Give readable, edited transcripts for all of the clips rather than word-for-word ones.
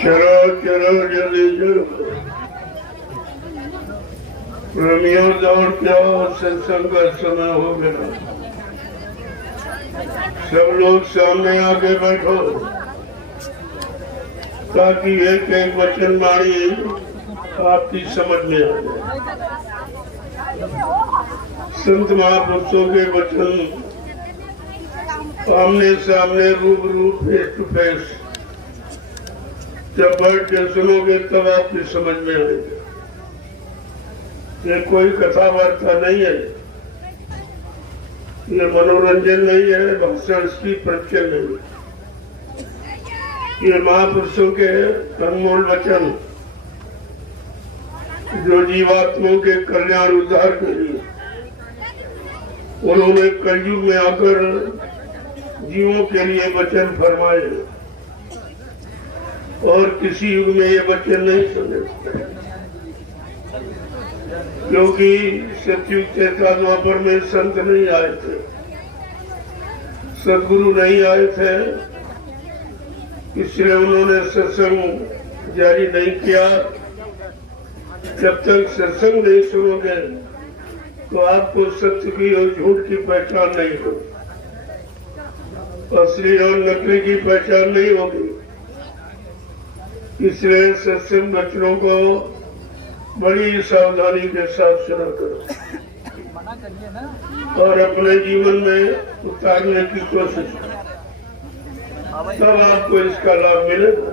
चलो चलो जल्दी चलो, प्रेमियों दौड़ के आओ, सत्संग का समय हो गया। सब लोग सामने आके बैठो ताकि एक एक वचन वाणी आपकी समझ में आ जाए। संत महापुरुषों के वचन आमने सामने रूबरू फेस टू फेस जब बैठ के सुनोगे तब आपकी समझ में आएगा। ये कोई कथा वार्ता नहीं है, ये मनोरंजन नहीं है, भाषण की प्रवचन नहीं है। ये महापुरुषों के अनमोल वचन जो जीवात्माओं के कल्याण उद्धार के लिए उन्होंने कलयुग में आकर जीवों के लिए वचन फरमाए और किसी युग में ये वचन नहीं सुने, क्योंकि सतयुग त्रेता द्वापर में संत नहीं आए थे, सदगुरु नहीं आए थे, इसलिए उन्होंने सत्संग जारी नहीं किया। जब तक सत्संग नहीं सुनोगे तो आपको सत्य की और झूठ की पहचान नहीं होगी, असली और नकली की पहचान नहीं होगी। इसलिए सत्संग बच्चों को बड़ी सावधानी के साथ सुना करो और अपने जीवन में उतारने की कोशिश करो, तब आपको इसका लाभ मिलेगा।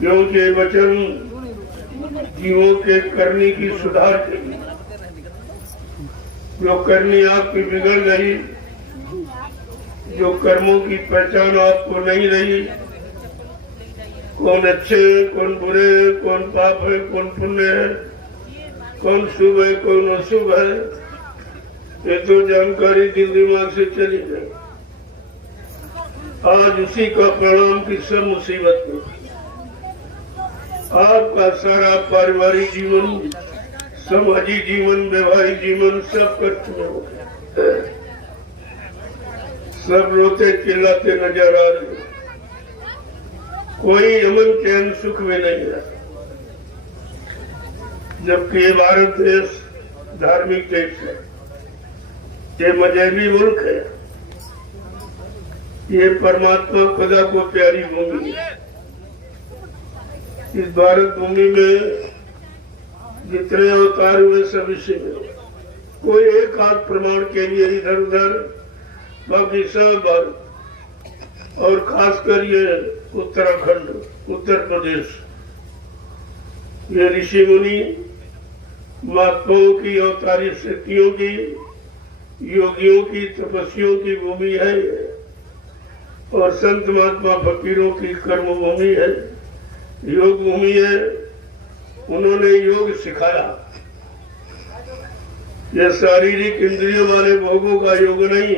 क्योंकि वचन जीवों के करने की सुधार के लिए, जो करनी आपकी बिगड़ गई, जो कर्मों की पहचान आपको नहीं रही, कौन अच्छे है, कौन बुरे है, कौन पाप है, कौन पुण्य है, कौन शुभ है, कौन अशुभ है, ये तो जानकारी दिल दिमाग से चली गई। आज उसी का परिणाम की सब मुसीबत में आपका सारा पारिवारिक जीवन, सामाजिक जीवन, वैवाहिक जीवन सब कष्ट में हो गया। सब रोते चिल्लाते नजर आ रहे, कोई अमन चैन सुख में नहीं है। जबकि ये भारत देश धार्मिक देश है, ये मजहबी मुल्क है, ये परमात्मा खुदा को प्यारी भूमि है। इस भारत भूमि में जितने अवतार हुए सब इसी में, कोई एक आध प्रमाण के लिए इधर उधर, बाकी सब भारत और खासकर ये उत्तराखंड, उत्तर प्रदेश, ये ऋषि मुनि महात्माओं की, अवतारी शक्तियों की, योगियों की, तपस्वियों की भूमि है और संत महात्मा फकीरों की कर्म भूमि है, योग भूमि है। उन्होंने योग सिखाया। ये शारीरिक इंद्रियों वाले भोगों का योग नहीं,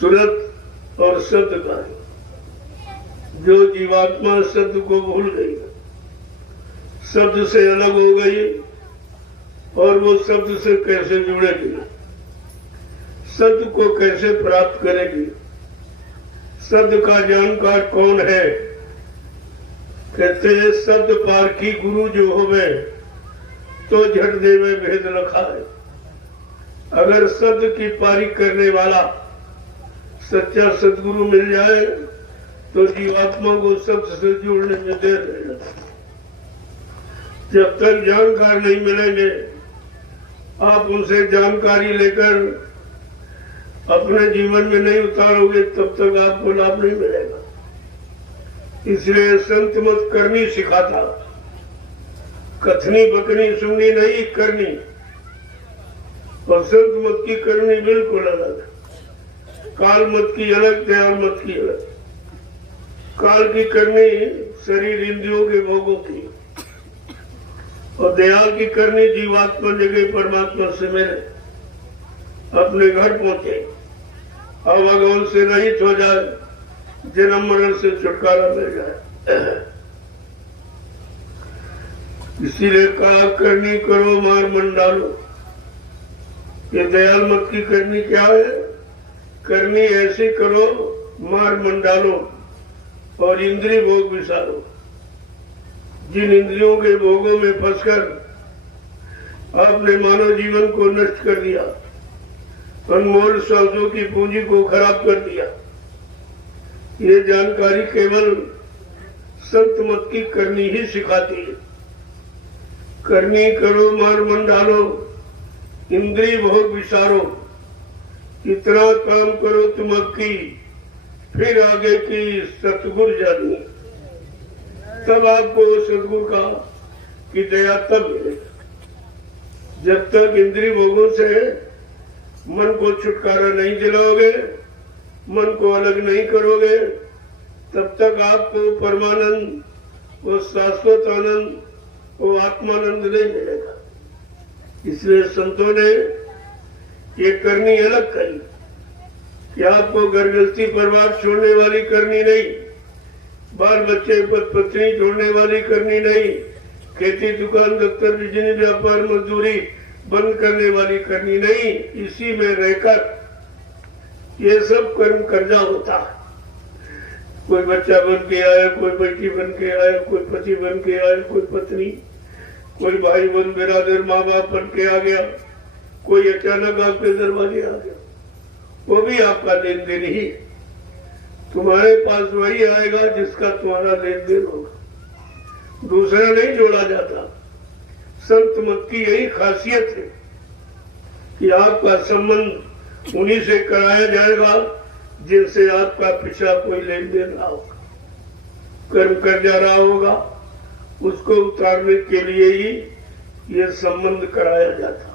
सुरत और सत्य का है। जो जीवात्मा सत्य को भूल गई, शब्द से अलग हो गई और वो शब्द से कैसे जुड़ेगी, सत्य को कैसे प्राप्त करेगी, शब्द का जानकार कौन है। कहते हैं शब्द पारखी गुरु जो होवे तो झट देवे भेद रखा है। अगर शब्द की पारी करने वाला सच्चा सदगुरु मिल जाए तो जीवात्मा को शब्द से जोड़ने में देर नहीं लगती। जब तक जानकार नहीं मिलेंगे, आप उनसे जानकारी लेकर अपने जीवन में नहीं उतारोगे, तब तक आपको लाभ नहीं मिलेगा। इसलिए संत मत करनी सिखाता, कथनी बकनी सुननी नहीं करनी, और संत मत की करनी बिल्कुल अलग। काल मत की अलग, दयाल मत की अलग। काल की करनी शरीर इंद्रियों के भोगों की, और दयाल की करनी जीवात्मा जगह परमात्मा से मिले, अपने घर पहुंचे, आवागमन से रहित हो जाए, जन्म मरण से छुटकारा मिल जाए। इसीलिए कहा करनी करो मार मन डालो। ये दयाल मत की करनी क्या है? करनी ऐसी करो मार मन डालो, और इंद्रिय भोग विसारो। जिन इंद्रियों के भोगों में फंसकर आपने मानव जीवन को नष्ट कर दिया, अनमोल सांसों की पूंजी को खराब कर दिया, ये जानकारी केवल संत मत की करनी ही सिखाती है। करनी करो मार मन डालो, इंद्रिय भोग विसारो, इतना काम करो तुम अब की, फिर आगे की सतगुरु जानी। तब आपको सतगुरु का की दया तब मिलेगा। जब तक इंद्रिय भोगों से मन को छुटकारा नहीं दिलाओगे, मन को अलग नहीं करोगे, तब तक आपको परमानंद, वो शाश्वत आनंद, वो आत्मानंद नहीं मिलेगा। इसलिए संतों ने ये करनी अलग कही कि आपको घर गृहस्थी परिवार छोड़ने वाली करनी नहीं, बाल बच्चे पत्नी छोड़ने वाली करनी नहीं, खेती दुकान दफ्तर बिजली व्यापार मजदूरी बंद करने वाली करनी नहीं। इसी में रहकर ये सब कर्म कर्जा होता है। कोई बच्चा बन के आया, कोई बेटी बन के आया, कोई पति बन के आया, कोई पत्नी, कोई भाई बहन बिरादर माँ बाप बन के आ गया, कोई अचानक आपके दरवाजे आ गया, वो भी आपका लेन देन ही। तुम्हारे पास वही आएगा जिसका तुम्हारा लेन देन होगा, दूसरा नहीं जोड़ा जाता। संत मत की यही खासियत है कि आपका संबंध उन्हीं से कराया जाएगा जिनसे आपका पिछला कोई लेन देन रहा होगा, कर्म कर जा रहा होगा, उसको उतारने के लिए ही ये संबंध कराया जाता।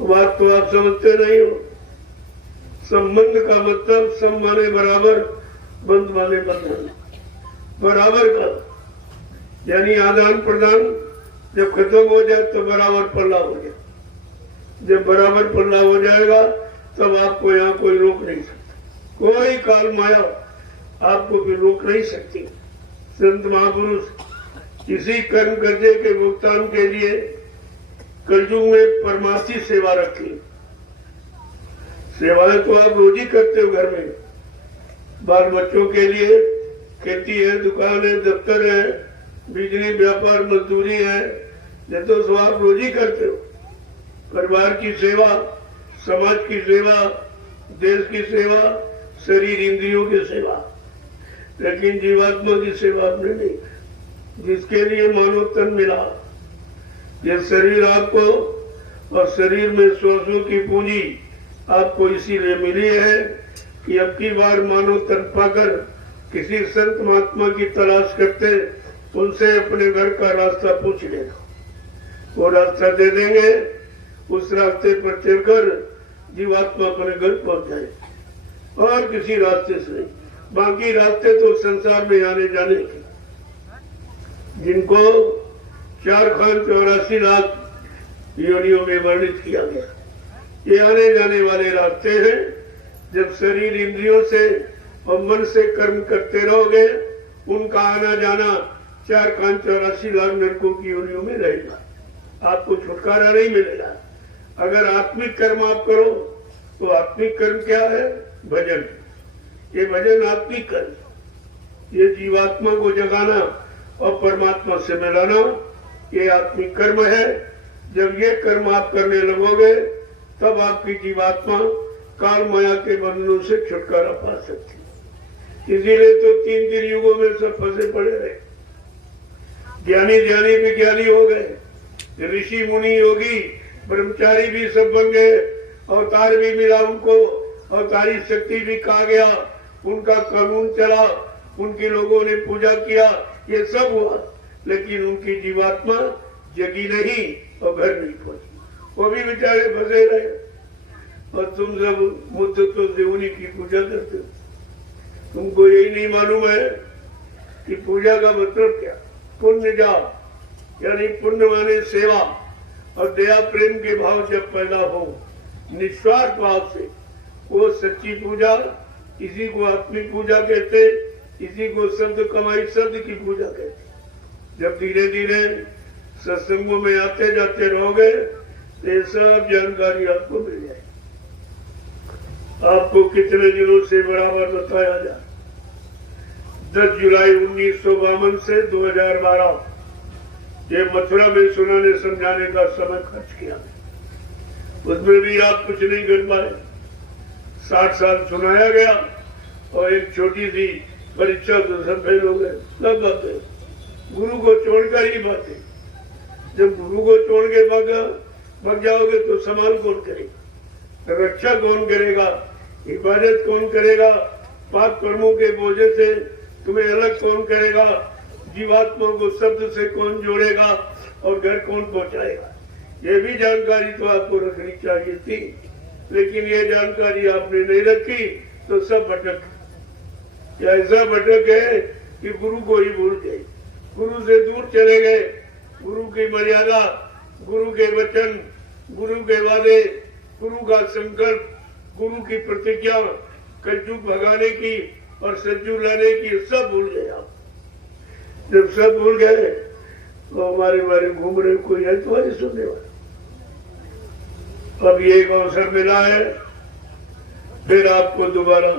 बात तो आप समझते नहीं हो। संबंध का मतलब सम माने बराबर, बंध माने बंधन, बराबर का, यानी आदान प्रदान जब खत्म हो जाए तो बराबर पल्ला हो जाए। जब बराबर पल्ला हो जाएगा तब आपको यहाँ कोई रोक नहीं सकता, कोई काल माया आपको भी रोक नहीं सकती। संत महापुरुष इसी कर्म कर्जे के भुगतान के लिए कलयुग में परमार्थी सेवा रखी। सेवाएं तो आप रोज ही करते हो घर में, बाल बच्चों के लिए खेती है, दुकान है, दफ्तर है, बिजली व्यापार मजदूरी है, ये तो सब आप रोज ही करते हो। परिवार की सेवा, समाज की सेवा, देश की सेवा, शरीर इंद्रियों की सेवा, लेकिन जीवात्मा की सेवा आपने नहीं, जिसके लिए मानव तन मिला। ये शरीर आपको और शरीर में श्वासों की पूंजी आपको इसीलिए मिली है कि अब की बार मानव तन पाकर किसी संत महात्मा की तलाश करते, उनसे अपने घर का रास्ता पूछ लेगा, वो रास्ता दे देंगे। उस रास्ते पर चलकर जीवात्मा अपने घर पहुंच जाए, और किसी रास्ते से नहीं। बाकी रास्ते तो संसार में आने जाने के, जिनको 4,84 लाख योनियों में वर्णित किया गया, ये आने जाने वाले रास्ते हैं। जब शरीर इंद्रियों से और मन से कर्म करते रहोगे, उनका आना जाना 4,84 लाख नरकों की योनियों में रहेगा, आपको छुटकारा नहीं मिलेगा। अगर आत्मिक कर्म आप करो तो आत्मिक कर्म क्या है? भजन। ये भजन आत्मिक कर्म, ये जीवात्मा को जगाना और परमात्मा से मिलाना, ये आत्मिक कर्म है। जब ये कर्म आप करने लगोगे तब आपकी जीवात्मा काल माया के बंधनों से छुटकारा पा सकती है। इसीलिए तो 3 युगों में सब फंसे पड़े रहे। ज्ञानी ज्ञानी विज्ञानी हो गए, ऋषि मुनि योगी ब्रह्मचारी भी सब बन गए, अवतार भी मिला उनको, अवतारी शक्ति भी कहा गया, उनका कानून चला, उनके लोगों ने पूजा किया, ये सब हुआ, लेकिन उनकी जीवात्मा जगी नहीं और घर नहीं पहुंची, वो भी बेचारे फंसे रहे। और तुम सब मुद्दतों से उन्हीं की पूजा करते हो। तुमको यही नहीं मालूम है कि पूजा का मतलब क्या? पुण्य जाप, यानी पुण्य माने सेवा और दया प्रेम के भाव जब पैदा हो निस्वार्थ भाव से, वो सच्ची पूजा, इसी को आत्मिक पूजा कहते, इसी को शब्द कमाई शब्द की पूजा कहते। जब धीरे धीरे सत्संगों में आते जाते रहोगे तो ये सब जानकारी आपको मिल जाएगी। आपको कितने दिनों से बराबर बताया जाए, 10 जुलाई 1952 से 2012 ये मथुरा में सुनाने समझाने का समय खर्च किया। उसमें भी आप कुछ नहीं कर पाए। 60 साल सुनाया गया और एक छोटी सी परीक्षा तो सब फेल हो गए। सब बातें गुरु को छोड़कर ही बातें। जब गुरु को छोड़ के भाग जाओगे तो संभाल कौन करेगा, रक्षा कौन करेगा, हिफाजत कौन करेगा, पाप कर्मों के बोझे से तुम्हें अलग कौन करेगा, जीवात्मा को शब्द से कौन जोड़ेगा और घर कौन पहुंचाएगा। ये भी जानकारी तो आपको रखनी चाहिए थी, लेकिन ये जानकारी आपने नहीं रखी तो सब भटक। ऐसा भटक है कि गुरु को ही भूल गए, गुरु से दूर चले गए। गुरु की मर्यादा, गुरु के वचन, गुरु के वादे, गुरु का संकल्प, गुरु की प्रतिज्ञा, कलयुग भगाने की और सज्जू लाने की सब भूल गए आप। जब सब भूल गए तो हमारे बारे घूम रहे, कोई है तुम्हारी सुनने वाला। अब ये एक अवसर मिला है फिर आपको दोबारा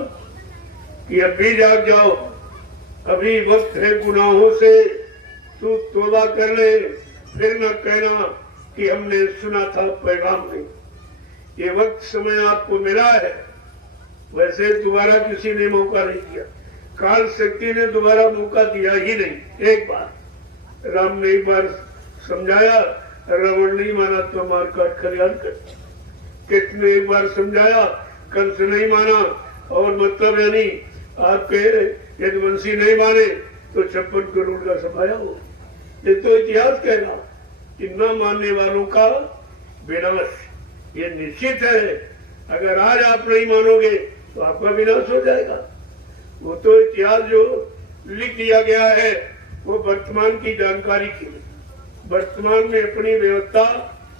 कि अभी जाग जाओ, अभी वक्त है गुनाहों से तू तौबा कर ले, फिर न कहना कि हमने सुना था पैगाम नहीं। ये वक्त समय आपको मिला है, वैसे दोबारा किसी ने मौका नहीं दिया। काल शक्ति ने दोबारा मौका दिया ही नहीं। एक बार राम ने एक बार समझाया, रावण नहीं माना तो मार काट खलियान कर। कृष्ण ने एक बार समझाया, कंस नहीं माना और मतलब यानी आपके यदुवंशी नहीं माने तो 56 करोड़ का सफाया हो। ये तो इतिहास कहना कि न मानने वालों का विनाश ये निश्चित है। अगर आज आप नहीं मानोगे तो आपका विनाश हो जाएगा। वो तो इतिहास जो लिख दिया गया है वो वर्तमान की जानकारी के लिए। वर्तमान में अपनी व्यवस्था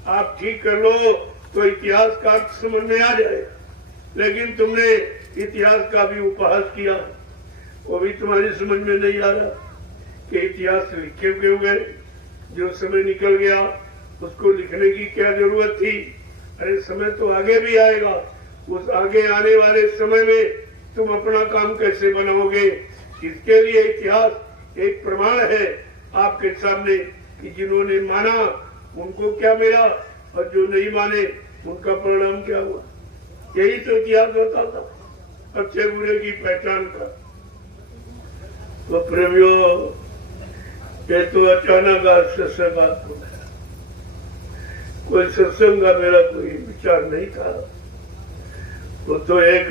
आप ठीक कर लो तो इतिहास का समझ में आ जाएगा। लेकिन तुमने इतिहास का भी उपहास किया, वो भी तुम्हारी समझ में नहीं आ रहा कि इतिहास लिखे क्यों गए। जो समय निकल गया उसको लिखने की क्या जरूरत थी। अरे समय तो आगे भी आएगा, उस आगे आने वाले समय में तुम अपना काम कैसे बनाओगे, इसके लिए इतिहास एक प्रमाण है आपके सामने कि जिन्होंने माना उनको क्या मिला और जो नहीं माने उनका परिणाम क्या हुआ। यही तो इतिहास बताता अच्छे बुरे की पहचान का। तो प्रेमियों, ये तो अचानक आज सत्संग आपको मिला। कोई सत्संग का मेरा कोई विचार नहीं था। वो तो एक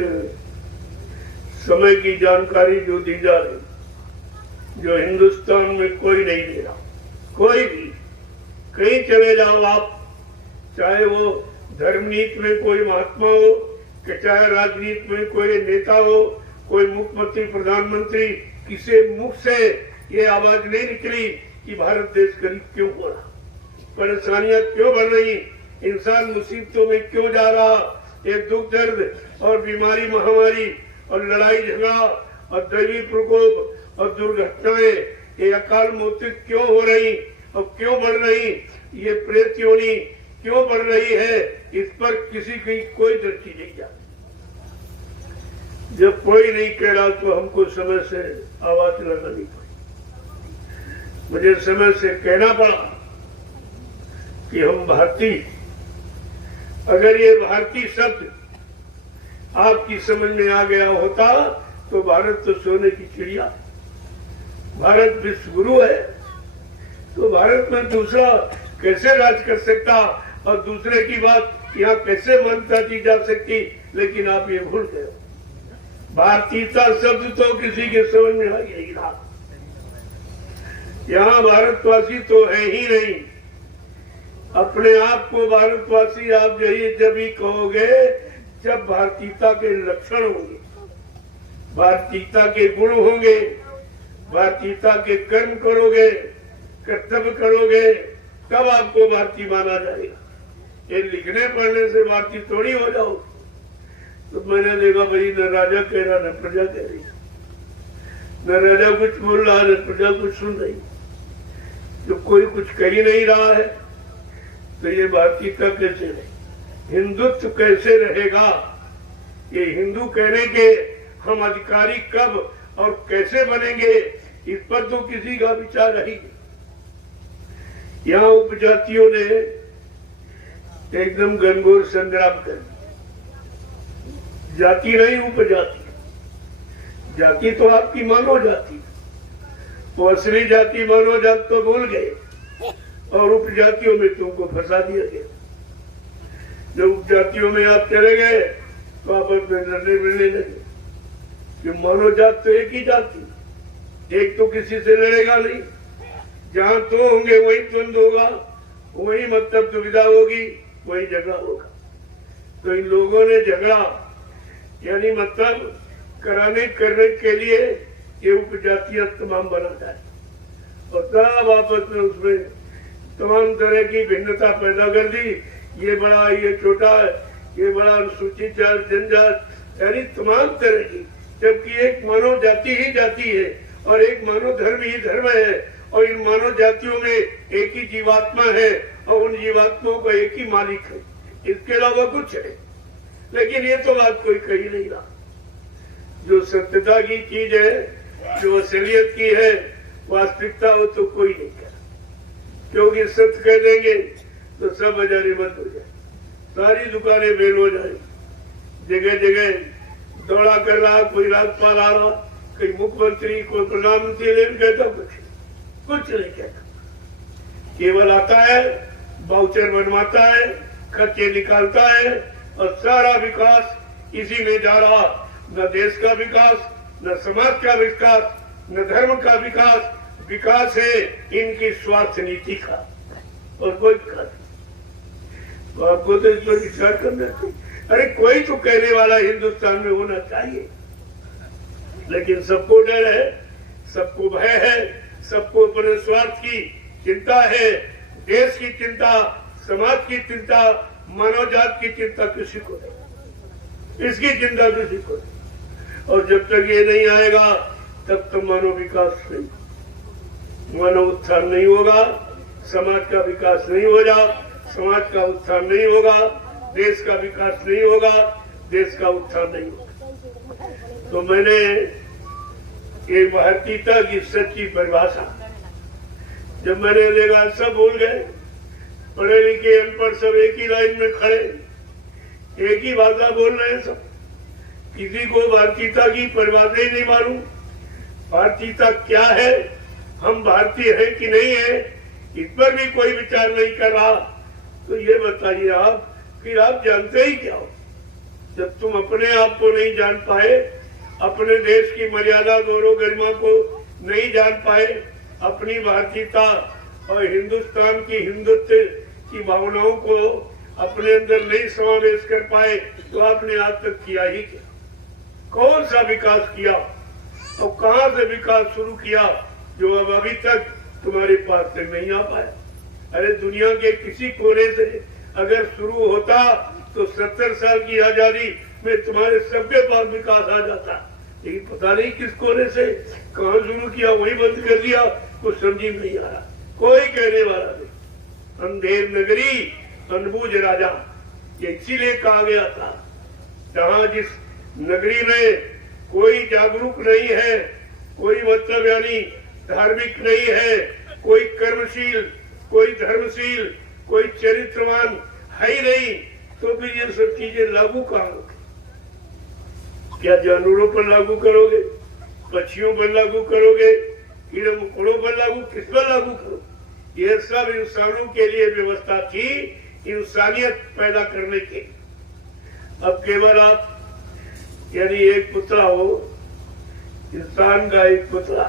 समय की जानकारी जो दी जा रही, जो हिंदुस्तान में कोई नहीं दे रहा। कोई भी कहीं चले जाओ आप, चाहे वो धर्मनीति में कोई महात्मा हो, कि चाहे राजनीति में कोई नेता हो, कोई मुख्यमंत्री प्रधानमंत्री, किसी मुख से ये आवाज नहीं निकली कि भारत देश गरीब क्यों हो रहा, परेशानियां क्यों बढ़ रही, इंसान मुसीबतों में क्यों जा रहा, ये दुख दर्द और बीमारी महामारी और लड़ाई झगड़ा और दैवी प्रकोप और दुर्घटनाएं, ये अकाल मौतें क्यों हो रही और क्यों बढ़ रही, ये प्रेत योनि क्यों बढ़ रही है, इस पर किसी की कोई दृष्टि नहीं जाती। जब कोई नहीं कह रहा तो हमको समय से आवाज लगानी पड़ी। मुझे समय से कहना पड़ा कि हम भारतीय, अगर ये भारतीय शब्द आपकी समझ में आ गया होता तो भारत तो सोने की चिड़िया, भारत विश्व गुरु है, तो भारत में दूसरा कैसे राज कर सकता और दूसरे की बात यहाँ कैसे मान्यता दी जा सकती। लेकिन आप ये भूल गए। भारतीयता शब्द तो किसी के समझ में आ ही रहा। यहाँ भारतवासी तो है ही नहीं। अपने आप को भारतवासी आप जब ही कहोगे जब भारतीयता के लक्षण होंगे, भारतीयता के गुण होंगे, भारतीयता के कर्म करोगे, कर्तव्य करोगे, तब आपको भारतीय माना जाएगा। ये लिखने पढ़ने से भारतीय थोड़ी हो जाओ। तो मैंने देखा भाई न राजा कह रहा न प्रजा कह रही, न राजा कुछ बोल रहा न प्रजा कुछ सुन रही। जो कोई कुछ कह ही नहीं रहा है तो ये भारतीयता कैसे रहे, हिंदुत्व कैसे रहेगा। ये हिंदू कहने के हम अधिकारी कब और कैसे बनेंगे इस पर तो किसी का विचार नहीं। यहाँ उपजातियों ने एकदम घनघोर संग्राम कर, जाति नहीं उपजाति, जाति तो आपकी मानव जाति, वो असली जाति मानव जाति तो भूल गए और उपजातियों में तुमको फंसा दिया गया। जब उपजातियों में आप चले गए तो आपस में लड़ने मिलने लगे कि मानव जात तो एक ही जाति, एक तो किसी से लड़ेगा नहीं, जहां तो होंगे वही द्वंद होगा, वही मतलब दुविधा होगी, वही झगड़ा होगा। तो इन लोगों ने झगड़ा यानी मतलब करने के लिए ये उपजातियां तमाम बना जाए और तब आपस में उसमें तमाम तरह की भिन्नता पैदा कर दी। ये बड़ा, ये छोटा, ये बड़ा अनुसूचित जात, जनजात, यानी तमाम तरह की, जबकि एक मानव जाति ही जाति है और एक मानव धर्म ही धर्म है और इन मानव जातियों में एक ही जीवात्मा है और उन जीवात्माओं का एक ही मालिक है, इसके अलावा कुछ है। लेकिन ये तो बात कोई कही नहीं रहा। जो सत्यता की चीज है, जो असलियत की है, वास्तविकता हो तो कोई नहीं कह, क्योंकि सत्य कह देंगे तो सब बाजारी बंद हो जाए, सारी दुकानें बेल हो जाए, जगह जगह दौड़ा कर रहा, कोई राज्यपाल आ रहा, कोई मुख्यमंत्री, कोई प्रधानमंत्री, नहीं कहता कुछ नहीं कहता, केवल आता है, बाउचर बनवाता है, खर्चे निकालता है और सारा विकास इसी में जा रहा। न देश का विकास, न समाज का विकास, न धर्म का विकास, विकास है इनकी स्वार्थ नीति का और कोई विकास। तो आपको तो इस पर विचार करना चाहिए। अरे कोई तो कहने वाला हिंदुस्तान में होना चाहिए, लेकिन सबको डर है, सबको भय है, सबको अपने स्वार्थ की चिंता है, देश की चिंता, समाज की चिंता, मानव जात की चिंता किसी को नहीं, इसकी चिंता किसी को नहीं। और जब तक ये नहीं आएगा तब तक मानव विकास नहीं, मानव उत्थान नहीं होगा, समाज का विकास नहीं होगा, समाज का उत्थान नहीं होगा, देश का विकास नहीं होगा, देश का उत्थान नहीं होगा। तो मैंने ये भारतीयता की सच्ची परिभाषा जब मैंने देखा, सब भूल गए, पढ़े लिखे अनपढ़ सब एक ही लाइन में खड़े, एक ही भाषा बोल रहे हैं सब, किसी को भारतीयता की परिभाषा ही नहीं मालूम। भारतीयता क्या है, हम भारतीय है कि नहीं है, इस पर भी कोई विचार नहीं कर रहा। तो ये बताइए आप, फिर आप जानते ही क्या हो? जब तुम अपने आप को नहीं जान पाए, अपने देश की मर्यादा, गौरव, गरिमा को नहीं जान पाए, अपनी भारतीयता और हिंदुस्तान की हिंदुत्व की भावनाओं को अपने अंदर नहीं समावेश कर पाए, तो आपने आज तक किया ही क्या? कौन सा विकास किया और कहां से विकास शुरू किया जो अब अभी तक तुम्हारे पास से नहीं आ पाया? अरे दुनिया के किसी कोने से अगर शुरू होता तो 70 साल की आजादी में तुम्हारे सबके पास विकास आ जाता, लेकिन पता नहीं किस कोने से कहां शुरू किया, वही बंद कर दिया, कुछ समझ नहीं आ रहा, कोई कहने वाला नहीं। अंधेर नगरी अनबूझ राजा, ये इसीलिए कहा गया था। जहां जिस नगरी में कोई जागरूक नहीं है, कोई मतलब यानी धार्मिक नहीं है, कोई कर्मशील, कोई धर्मशील, कोई चरित्रवान है ही नहीं, तो फिर ये सब चीजें लागू कहां होगी? क्या जानवरों पर लागू करोगे, पक्षियों पर लागू करोगे, कीड़े मकोड़ों पर लागू, किस पर लागू करोगे? यह सब इंसानों के लिए व्यवस्था थी, इंसानियत पैदा करने की। अब केवल आप यानी एक पुतला हो, इंसान का एक पुतला,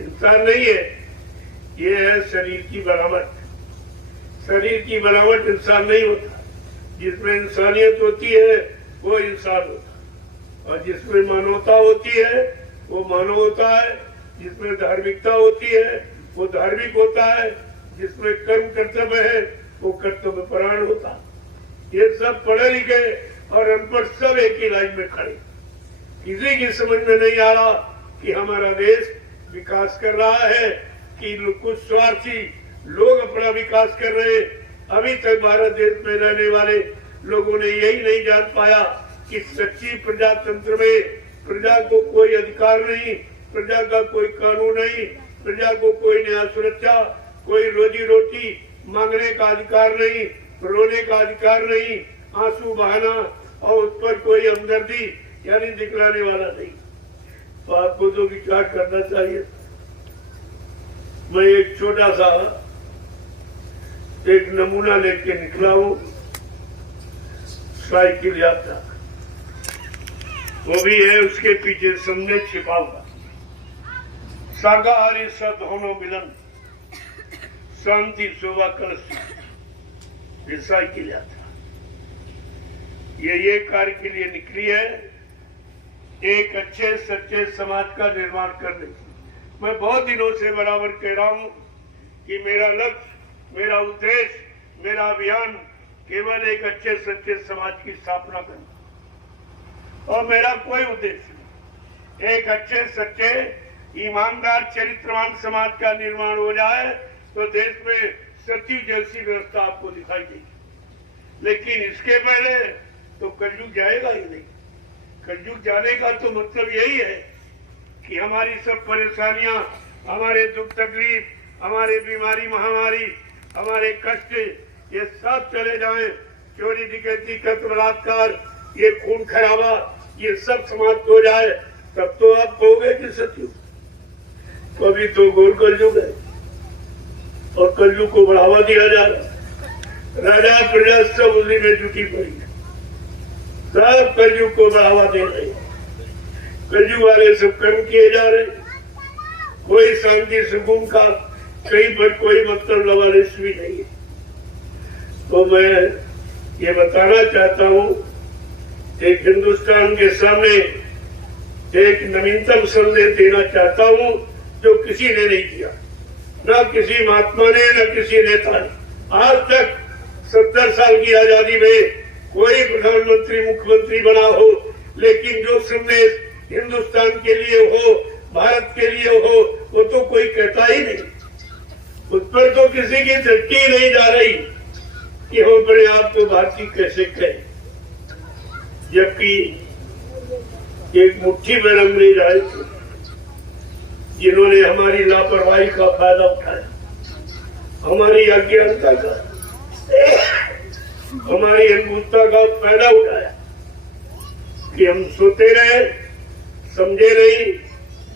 इंसान नहीं है, ये है शरीर की बनावट। शरीर की बनावट इंसान नहीं होता, जिसमें इंसानियत होती है वो इंसान होता, और जिसमें मानवता होती है वो मानव होता है, जिसमें धार्मिकता होती है वो धार्मिक होता है, जिसमें कर्म कर्तव्य है वो कर्तव्य परायण होता है। ये सब पढ़े लिखे और अनपढ़ सब एक ही लाइन में खड़े, किसी की समझ में नहीं आ रहा कि हमारा देश विकास कर रहा है कि कुछ स्वार्थी लोग अपना विकास कर रहे हैं। अभी तक भारत देश में रहने वाले लोगों ने यही नहीं जान पाया कि सच्ची प्रजातंत्र में प्रजा को कोई अधिकार नहीं, प्रजा का कोई कानून नहीं, प्रजा को कोई न्याय सुरक्षा, कोई रोजी रोटी मांगने का अधिकार नहीं, रोने का अधिकार नहीं, आंसू बहाना और उस पर कोई हमदर्दी यानी दिखलाने वाला नहीं। तो आपको तो विचार करना चाहिए। मैं एक छोटा सा एक नमूना लेके निकला हूं, साइकिल यात्रा, वो भी है उसके पीछे सामने छिपा हुआ शाकाहारी सद्भावना मिलन शांति शोभा कलश, ये साइकिल यात्रा ये कार्य के लिए निकली है, एक अच्छे सच्चे समाज का निर्माण करने की। मैं बहुत दिनों से बराबर कह रहा हूं कि मेरा लक्ष्य, मेरा उद्देश्य, मेरा अभियान केवल एक अच्छे सच्चे समाज की स्थापना करना, और मेरा कोई उद्देश्य नहीं। एक अच्छे सच्चे ईमानदार चरित्रवान समाज का निर्माण हो जाए तो देश में सती जैसी व्यवस्था आपको दिखाई देगी। लेकिन इसके पहले तो कलयुग जाएगा ही नहीं। कलयुग जाने का तो मतलब यही है कि हमारी सब परेशानियां, हमारे दुख तकलीफ, हमारे बीमारी महामारी, हमारे कष्ट, ये सब चले जाएं। चोरी डकैती कत्ल बलात्कार, ये खून खराबा, ये सब समाप्त हो जाए, तब तो आप कहोगे कि सतयुग। तो अभी तो घोर कलयुग है और कलयुग को बढ़ावा दिया जा रहा। राजा प्रजा सब उसी में जुटी पड़ी है, सब कलयुग को बढ़ावा दे रहे हैं। कलयुग वाले सब कर्म किए जा रहे, कोई शांति सुकून का कहीं पर कोई मतलब लवारिश भी नहीं है। तो मैं ये बताना चाहता हूँ, एक हिंदुस्तान के सामने एक नवीनतम संदेश देना चाहता हूँ जो किसी ने नहीं दिया, न किसी महात्मा ने, न किसी नेता ने। आज तक 70 साल की आजादी में कोई प्रधानमंत्री मुख्यमंत्री बना हो, लेकिन जो संदेश हिंदुस्तान के लिए हो, भारत के लिए हो, वो तो कोई कहता ही नहीं। उस पर तो किसी की दृष्टि नहीं जा रही कि हम अपने आप को भारतीय कैसे कहें, जबकि एक मुट्ठी में अंग्रेज आए थे जिन्होंने हमारी लापरवाही का फायदा उठाया, हमारी अज्ञानता का, हमारी अनबुद्धता का फायदा उठाया कि हम सोते रहे, समझे नहीं,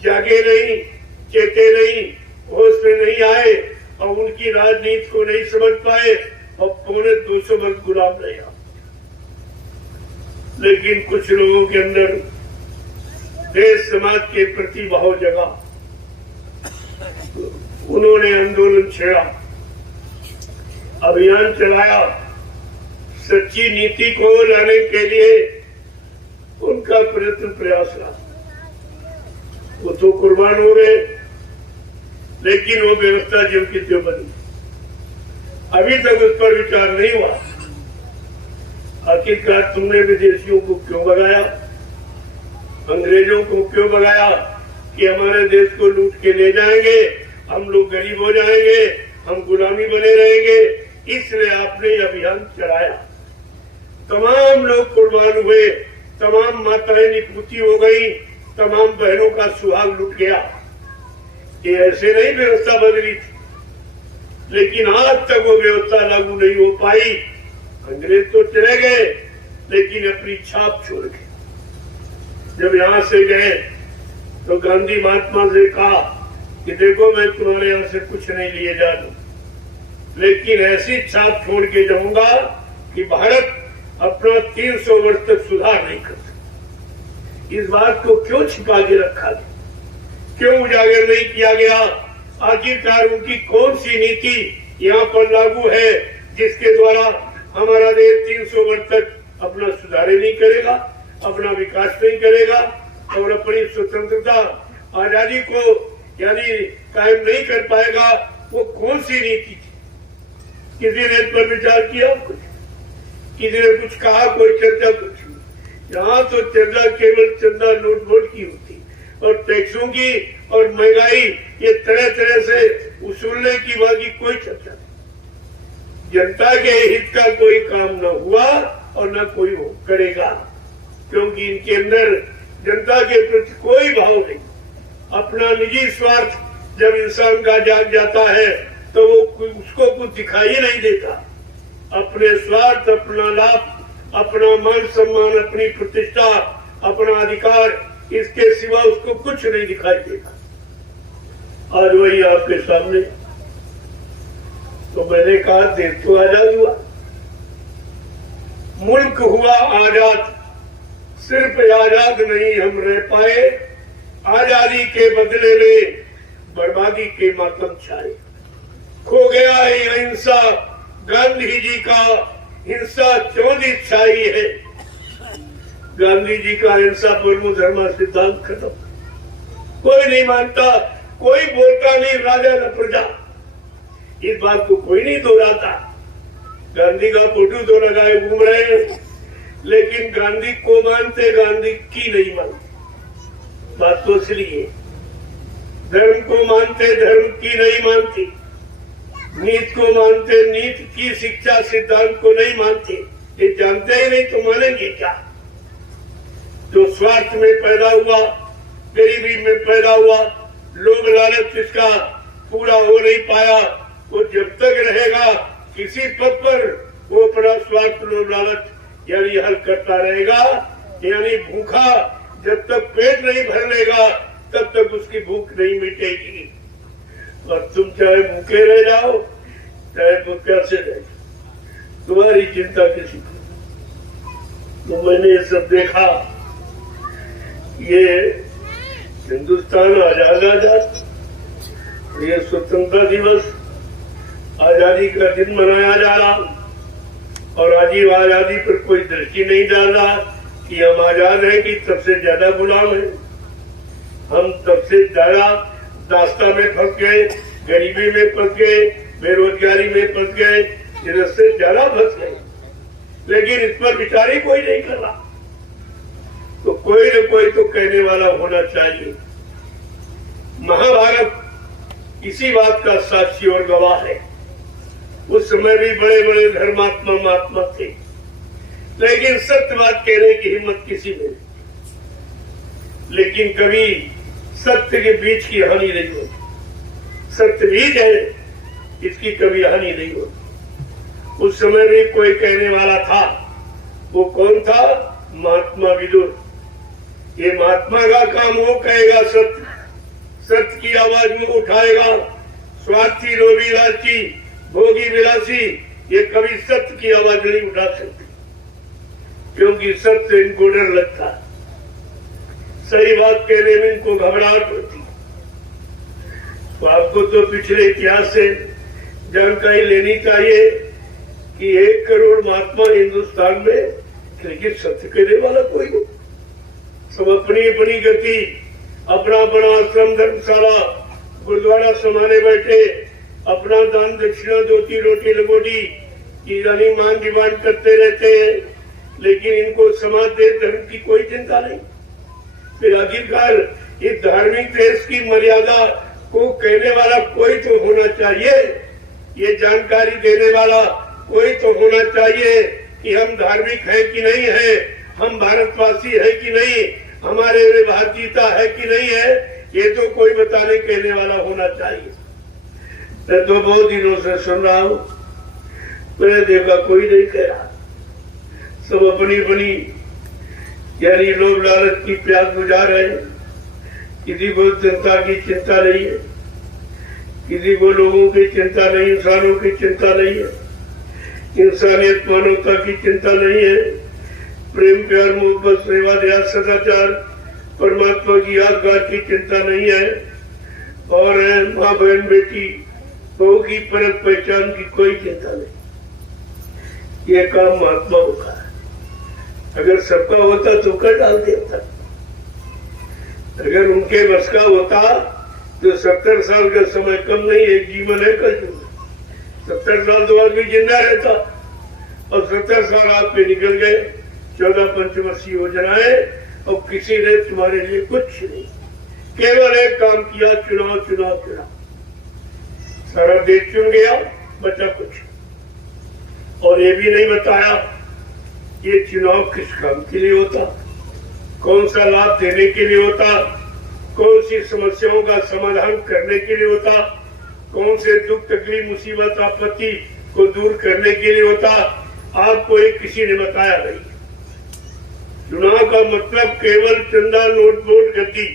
जागे नहीं, चेते नहीं, होश में नहीं आए और उनकी राजनीति को नहीं समझ पाए और पौने 200 वर्ष गुलाम रहे। लेकिन कुछ लोगों के अंदर देश समाज के प्रति भाव जगा, उन्होंने आंदोलन छेड़ा, अभियान चलाया, सच्ची नीति को लाने के लिए उनका प्रयत्न प्रयास रहा। वो तो कुर्बान हो गए, लेकिन वो व्यवस्था ज्यों की त्यों बनी। अभी तक उस पर विचार नहीं हुआ। आखिरकार तुमने विदेशियों को क्यों भगाया, अंग्रेजों को क्यों भगाया कि हमारे देश को लूट के ले जाएंगे, हम लोग गरीब हो जाएंगे, हम गुलामी बने रहेंगे। इसलिए आपने अभियान चलाया, तमाम लोग कुर्बान हुए, तमाम माताएं निपुती हो गई, तमाम बहनों का सुहाग लुट गया। ये ऐसे नहीं व्यवस्था बदली थी, लेकिन आज तक वो व्यवस्था लागू नहीं हो पाई। अंग्रेज तो चले गए, लेकिन अपनी छाप छोड़ गए। जब यहां से गए तो गांधी महात्मा से कहा कि देखो मैं तुम्हारे यहां से कुछ नहीं लिए जा रहा, लेकिन ऐसी छाप छोड़ के जाऊंगा कि भारत अपना 300 वर्ष तक सुधार नहीं कर सकता। इस बात को क्यों छिपा के रखा गया, क्यों उजागर नहीं किया गया? आखिरकार उनकी कौन सी नीति यहाँ पर लागू है जिसके द्वारा हमारा देश 300 वर्ष तक अपना सुधार नहीं करेगा, अपना विकास नहीं करेगा और अपनी स्वतंत्रता आजादी को यानी कायम नहीं कर पाएगा? वो कौन सी नीति थी? किसी ने इस पर विचार किया? कुछ किसी ने कुछ कहा? कोई चर्चा कुछ नहीं। यहाँ तो चर्चा केवल चंदा नोट वोट की होती और टैक्सों की और महंगाई ये तरह तरह से उसूलने की बाकी कोई चर्चा नहीं। जनता के हित का कोई काम न हुआ और न कोई करेगा, क्योंकि इनके अंदर जनता के प्रति कोई भाव नहीं। अपना निजी स्वार्थ जब इंसान का जाग जाता है तो वो उसको कुछ दिखाई नहीं देता। अपने स्वार्थ, अपना लाभ, अपना मान सम्मान, अपनी प्रतिष्ठा, अपना अधिकार, इसके सिवा उसको कुछ नहीं दिखाई देता। आज वही आपके सामने। तो मैंने कहा देश तो आजाद हुआ, मुल्क हुआ आजाद, सिर्फ आजाद नहीं हम रह पाए, आजादी के बदले में बर्बादी के मातम छाए। खो गया है अहिंसा, गांधी जी का हिंसा चौंधी छाई है। गांधी जी का हिंसा परमो धर्म सिद्धांत खत्म, कोई नहीं मानता, कोई बोलता नहीं, राजा न प्रजा, इस बात को कोई नहीं दोहराता। गांधी का फोटो तो लगाए घूम रहे हैं, लेकिन गांधी को मानते, गांधी की नहीं मानते। बात तो इसलिए धर्म को मानते, धर्म की नहीं मानती, नीति को मानते, नीति की शिक्षा सिद्धांत को नहीं मानते। ये जानते ही नहीं तो मानेंगे क्या? जो स्वार्थ में पैदा हुआ, गरीबी में पैदा हुआ, लोभ लालच जिसका पूरा हो नहीं पाया, वो जब तक रहेगा किसी पद पर, वो अपना स्वार्थ लोभ लालच यानी हल करता रहेगा। यानी भूखा जब तक पेट नहीं भर लेगा तब तक उसकी भूख नहीं मिटेगी। और तुम चाहे भूखे रह जाओ, चाहे वो प्यासे रह जाओ, तुम्हारी चिंता किसी को। तो मैंने ये सब देखा, ये हिंदुस्तान आजाद, ये स्वतंत्रता दिवस, आजादी का दिन मनाया जा रहा, और आजादी पर कोई दृष्टि नहीं डाल रहा कि हम आजाद हैं कि तब से ज्यादा गुलाम हैं। हम तब से ज्यादा दास्ता में फंस गए, गरीबी में फंस गए, बेरोजगारी में फंस गए, इससे ज्यादा फंस गए, लेकिन इस पर विचार ही कोई नहीं कर रहा। तो कोई न कोई तो कहने वाला होना चाहिए। महाभारत इसी बात का साक्षी और गवाह है। उस समय भी बड़े बड़े धर्मात्मा महात्मा थे, लेकिन सत्य बात कहने की हिम्मत किसी में नहीं। लेकिन कभी सत्य के बीच की हानि नहीं होती। सत्य बीज है, इसकी कभी हानि नहीं होती। उस समय भी कोई कहने वाला था। वो कौन था? महात्मा विदुर। ये महात्मा का काम वो कहेगा सत्य, सत्य की आवाज वो उठाएगा। स्वार्थी, लोभी, लालची, भोगी, विलासी ये कभी सत्य की आवाज नहीं उठा सकते, क्योंकि सत्य इनको डर लगता है। सही बात कहने में इनको घबराहट होती। तो आपको तो पिछले इतिहास से जानकारी लेनी चाहिए कि 1 करोड़ महात्मा हिंदुस्तान में, लेकिन सत्य कहने वाला कोई नहीं। सब अपनी अपनी गति, अपना अपना आश्रम, धर्मशाला, गुरुद्वारा समाने बैठे, अपना दान दक्षिणा, धोती, रोटी, लंगोटी की यानी मांग डिमांड करते रहते हैं, लेकिन इनको समाज देश धर्म की कोई चिंता नहीं। फिर आखिरकार इस धार्मिक देश की मर्यादा को कहने वाला कोई तो होना चाहिए, ये जानकारी देने वाला कोई तो होना चाहिए कि हम धार्मिक है कि नहीं है, हम भारतवासी है कि नहीं, हमारे में भारतीयता है कि नहीं है, ये तो कोई बताने कहने वाला होना चाहिए। मैं तो बहुत दिनों से सुन रहा हूँ, मैंने देखा कोई नहीं कह रहा। सब अपनी अपनी यानी लोभ लालच की प्यास बुझा रहे हैं। किसी को जनता की चिंता नहीं है, किसी को लोगों की चिंता नहीं, इंसानों की चिंता नहीं है, इंसानियत मानवता की चिंता नहीं है। प्रेम, प्यार, मोहब्बत, सेवा, दया, सदाचार, परमात्मा की आज्ञा की चिंता नहीं है। और माँ, बहन, बेटी, बहू की परख पहचान की कोई चिंता नहीं। ये काम महात्माओं का है। अगर सबका होता तो कर डालते होता। अगर उनके बस का होता तो 70 साल का समय कम नहीं, एक जीवन है कल। 70 साल तो आदमी जिंदा रहता, और 70 साल आप पे निकल गए। 14 पंचवर्षीय योजनाएं, और किसी ने तुम्हारे लिए कुछ नहीं, केवल एक काम किया, चुनाव चुनाव चुनाव। सारा देश चुन गया, बचा कुछ। और ये भी नहीं बताया ये चुनाव किस काम के लिए होता, कौन सा लाभ देने के लिए होता, कौन सी समस्याओं का समाधान करने के लिए होता, कौन से दुख तकलीफ मुसीबत आपत्ति को दूर करने के लिए होता, आपको एक किसी ने बताया नहीं। चुनाव का मतलब केवल चंदा नोट वोट गद्दी,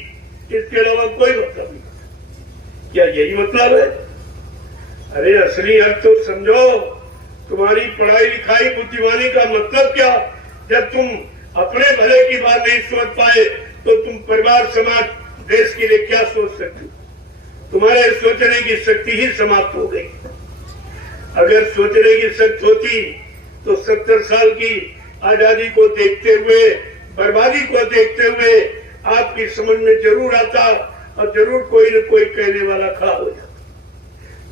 इसके अलावा कोई मतलब नहीं। क्या यही मतलब है? अरे असली अर्थ तो समझो। तुम्हारी पढ़ाई लिखाई बुद्धिमानी का मतलब क्या? जब तुम अपने भले की बात नहीं सोच पाए तो तुम परिवार समाज देश के लिए क्या सोच सकते हो? तुम्हारे सोचने की शक्ति ही समाप्त हो गई। अगर सोचने की शक्ति होती तो 70 साल की आजादी को देखते हुए, बर्बादी को देखते हुए आपकी समझ में जरूर आता और जरूर कोई न कोई कहने वाला खड़ा हो जाता,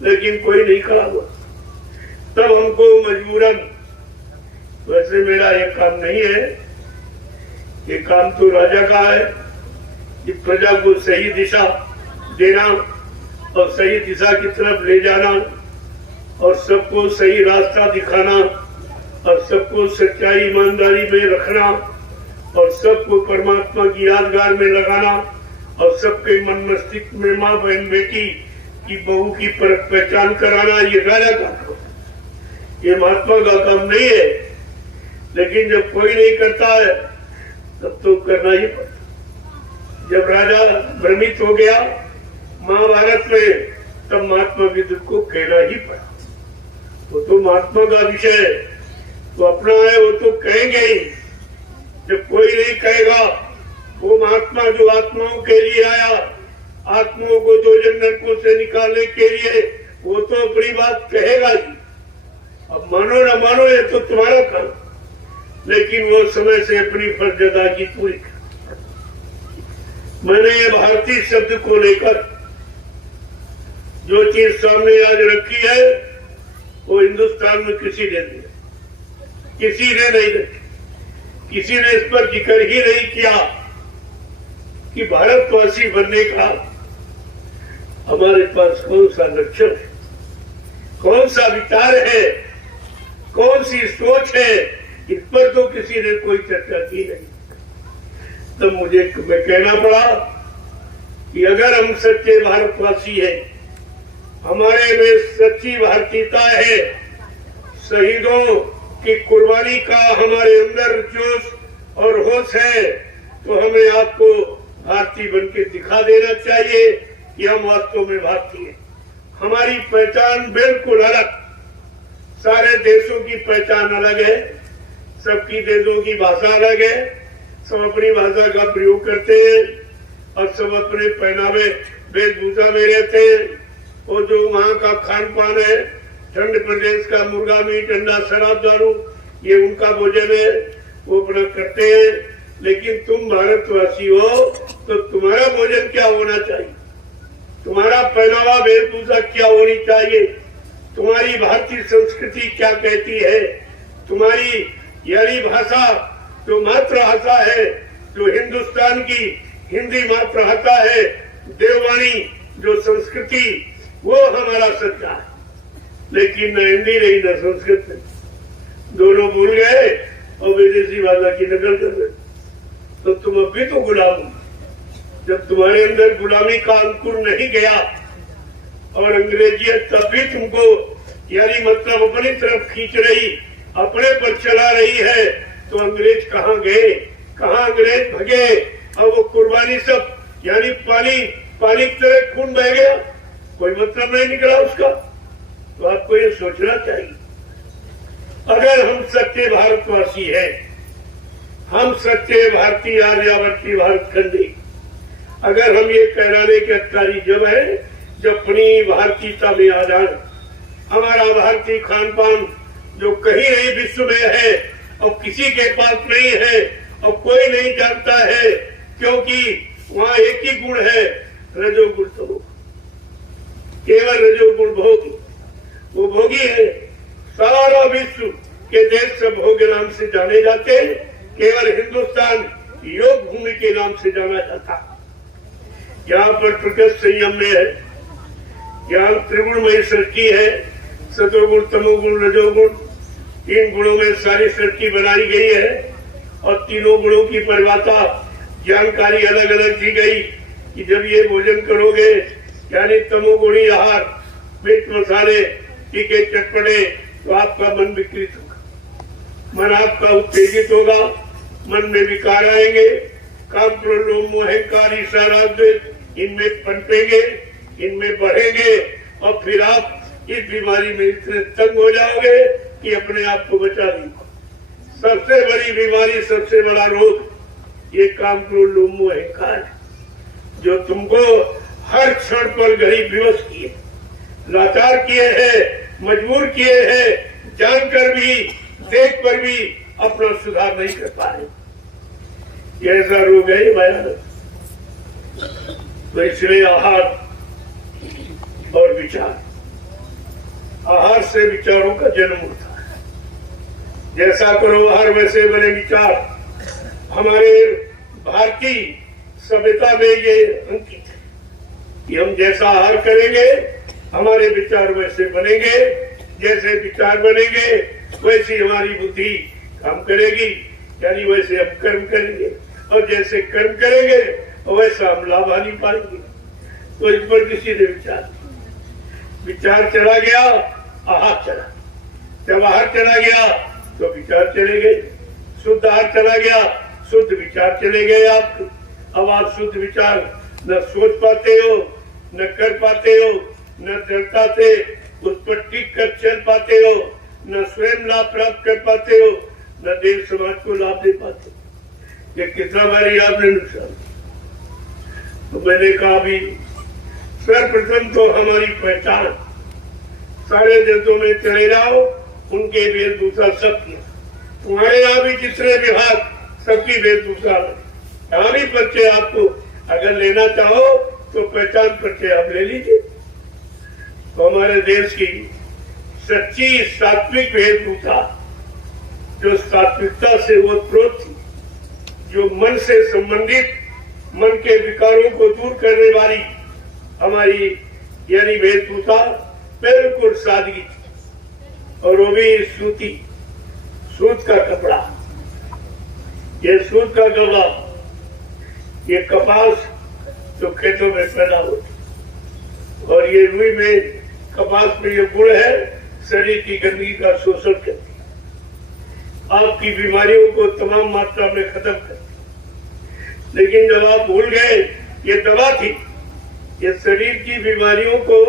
लेकिन कोई नहीं खड़ा हुआ। तब हमको मजबूरन, वैसे मेरा ये काम नहीं है, ये काम तो राजा का है कि प्रजा को सही दिशा देना और सही दिशा की तरफ ले जाना और सबको सही रास्ता दिखाना और सबको सच्चाई ईमानदारी में रखना और सबको परमात्मा की यादगार में लगाना और सबके मन मस्तिष्क में माँ बहन बेटी की बहू की पहचान कराना, ये राजा का काम, ये महात्मा का काम नहीं है। लेकिन जब कोई नहीं करता है तब तो करना ही पड़ता। जब राजा भ्रमित हो गया महाभारत में, तब महात्मा विदुर को कहना ही पड़ा। वो तो महात्मा का विषय है, तो अपना है वो तो कहेंगे ही। जब कोई नहीं कहेगा, वो महात्मा जो आत्माओं के लिए आया, आत्माओं को दो नरकों से निकालने के लिए, वो तो अपनी बात कहेगा ही। अब मानो न मानो ये तो तुम्हारा काम, लेकिन वो समय से अपनी फर्ज अदा की पूरी कर। मैंने ये भारतीय शब्द को लेकर जो चीज सामने आज रखी है वो हिंदुस्तान में किसी ने नहीं, किसी ने नहीं रखी, किसी ने इस पर जिक्र ही नहीं किया कि भारतवासी बनने का हमारे पास कौन सा लक्ष्य है, कौन सा विचार है, कौन सी सोच है, इस पर तो किसी ने कोई चर्चा की नहीं। तब मुझे कहना पड़ा कि अगर हम सच्चे भारतवासी हैं, हमारे में सच्ची भारतीयता है, शहीदों की कुर्बानी का हमारे अंदर जोश और होश है, तो हमें आपको भारतीय बन के दिखा देना चाहिए कि हम वास्तव में भारतीय हैं। हमारी पहचान बिल्कुल अलग, सारे देशों की पहचान अलग है, सबकी देशों की भाषा अलग है, सब अपनी भाषा का प्रयोग करते हैं और सब अपने पहनावे वेशभूषा में रहते हैं। और जो वहाँ का खान पान है, ठंड प्रदेश का मुर्गा मीट, अंडा, शराब, दारू, ये उनका भोजन है, वो अपना करते हैं। लेकिन तुम भारतवासी हो तो तुम्हारा भोजन क्या होना चाहिए, तुम्हारा पहनावा वेशभूषा क्या होनी चाहिए, तुम्हारी भारतीय संस्कृति क्या कहती है, तुम्हारी यानी भाषा जो मातृभाषा है, जो हिंदुस्तान की हिंदी मातृभाषा है, देववाणी जो संस्कृति, वो हमारा सच्चा है। लेकिन न हिंदी रही न संस्कृत में, दोनों भूल गए और विदेशी भाषा की नकल कर रहे। तो तुम अभी तो गुलाम हो। जब तुम्हारे अंदर गुलामी का अंकुर नहीं गया और अंग्रेजियत तब भी तुमको यानी मतलब अपनी तरफ खींच रही, अपने पर चला रही है, तो अंग्रेज कहाँ गए, कहाँ अंग्रेज भगे? और वो कुर्बानी सब यानी पानी पानी की तरह खून बह गया, कोई मतलब नहीं निकला उसका। तो आपको ये सोचना चाहिए, अगर हम सच्चे भारतवासी हैं, हम सच्चे भारतीय आर्यावर्ती भारतखंडी, अगर हम ये कहलाने के अधिकारी जब है जब अपनी भारतीयता में आ जाए, हमारा भारतीय खान पान जो कहीं नहीं विश्व में है और किसी के पास नहीं है और कोई नहीं जानता है, क्योंकि वहाँ एक ही गुण है, रजोगुण तमोगुण, केवल रजोगुण भोगी, वो भोगी है। सारा विश्व के देश सब भोग नाम से जाने जाते हैं, केवल हिंदुस्तान योग भूमि के नाम से जाना जाता। यहाँ पर प्रकृति संयम में है, यहाँ त्रिगुणमयी सृष्टि है, सतोगुण तमोगुण रजोगुण, तीन गुणों में सारी सृष्टि बनाई गई है और तीनों गुणों की परिभाषा जानकारी अलग अलग दी गई कि जब ये भोजन करोगे यानी तमोगुणी आहार, मिर्च मसाले, तीखे चटपटे, तो आपका मन विकृत होगा, मन आपका उत्तेजित होगा, मन में विकार आएंगे, काम, क्रोध, लोभ, मोह, अहंकार, ईर्ष्या, राग, द्वेष इनमें पनपेंगे, इनमें बढ़ेंगे और फिर आप इस बीमारी में इतने तंग हो जाओगे कि अपने आप को बचा नहीं। सबसे बड़ी बीमारी, सबसे बड़ा रोग ये काम, क्रोध, लोभ, मोह, अहंकार जो तुमको हर क्षण पर गरीब विवश किए, लाचार किए हैं, मजबूर किए हैं, जानकर भी, देख कर भी अपना सुधार नहीं कर पा रहे। ये ऐसा रोग है भयानक। तो इसलिए आहार और विचार, आहार से विचारों का जन्म होता है। जैसा करो आहार वैसे बने विचार। हमारे भारतीय सभ्यता में ये अंकित है कि हम जैसा आहार करेंगे हमारे विचार वैसे बनेंगे, जैसे विचार बनेंगे वैसी हमारी बुद्धि काम करेगी, यानी वैसे हम कर्म करेंगे और जैसे कर्म करेंगे वैसा हम लाभ हानि पाएंगे। तो इस पर किसी ने विचार चला गया, आहार चला। जब आहार चला गया तो विचार चले गए, शुद्ध आहार चला गया, शुद्ध विचार चले गए आपको। अब आप शुद्ध विचार न सोच पाते हो, न कर पाते हो, न दृढ़ता से उस पर टिक कर चल पाते हो, न स्वयं लाभ प्राप्त कर पाते हो, न देश समाज को लाभ दे पाते हो। ये कितना बारी आपने नुकसान। तो मैंने कहा भी सर्वप्रथम तो हमारी पहचान, सारे देशों में चले जाओ, उनके वेशभूषा सबकी, तुम्हारे यहाँ भी जितने विभाग सबकी वेशभूषा है। यहाँ भी पर्चे आपको अगर लेना चाहो तो पहचान पर्चे आप ले लीजिए। तो हमारे देश की सच्ची सात्विक वेशभूषा, जो सात्विकता से ओतप्रोत थी, जो मन से संबंधित, मन के विकारों को दूर करने वाली हमारी यानी वेशभूषा बिल्कुल सादगी थी। और वो भी सूती, सूत का कपड़ा। ये सूत का कपड़ा, ये कपास जो खेतों में पैदा होती, और ये रुई में, कपास में ये गुण है, शरीर की गंदगी का शोषण करती, आपकी बीमारियों को तमाम मात्रा में खत्म करती। लेकिन जब आप भूल गए ये दवा थी, ये शरीर की बीमारियों को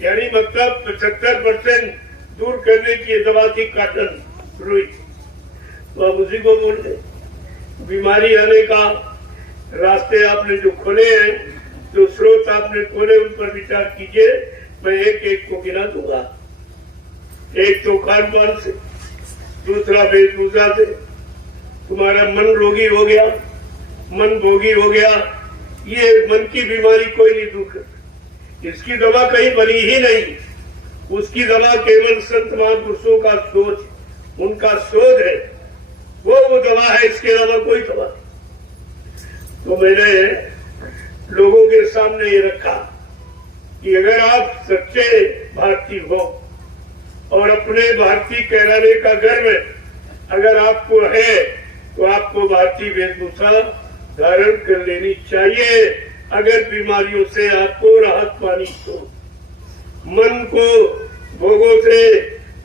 यानी मतलब 75% दूर करने की दवा थी कॉटन, रुई। तो आप उसी को भूल गए। बीमारी आने का रास्ते आपने जो खोले हैं, जो स्रोत आपने खोले, उन पर विचार कीजिए। मैं एक एक को गिना दूंगा। एक तो खान पान से, दूसरा वेशभूषा से। तुम्हारा मन रोगी हो गया, मन भोगी हो गया, ये मन की बीमारी कोई नहीं दूर कर, इसकी दवा कहीं बनी ही नहीं। उसकी दवा केवल संत महापुरुषों का सोच, उनका शोध है, वो दवा है, इसके अलावा कोई दवा नहीं। तो मैंने लोगों के सामने ये रखा कि अगर आप सच्चे भारतीय हो और अपने भारतीय कहलाने का गर्व अगर आपको है, तो आपको भारतीय वेशभूषा धारण कर लेनी चाहिए। अगर बीमारियों से आपको राहत पानी तो मन को भोगों से,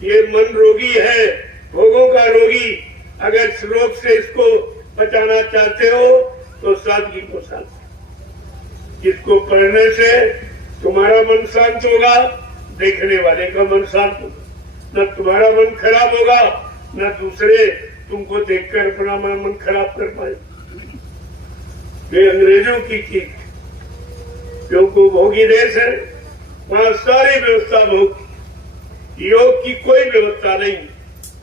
ये मन रोगी है, भोगों का रोगी, अगर इस रोग से इसको बचाना चाहते हो तो सादगी को साथ। इसको पढ़ने से तुम्हारा मन शांत होगा, देखने वाले का मन शांत होगा, न तुम्हारा मन खराब होगा, न दूसरे तुमको देखकर अपना मन खराब कर पाए। ये अंग्रेजों की चीज, क्योंकि भोगी देश है, वहां सारी व्यवस्था भोग, योग की कोई व्यवस्था नहीं,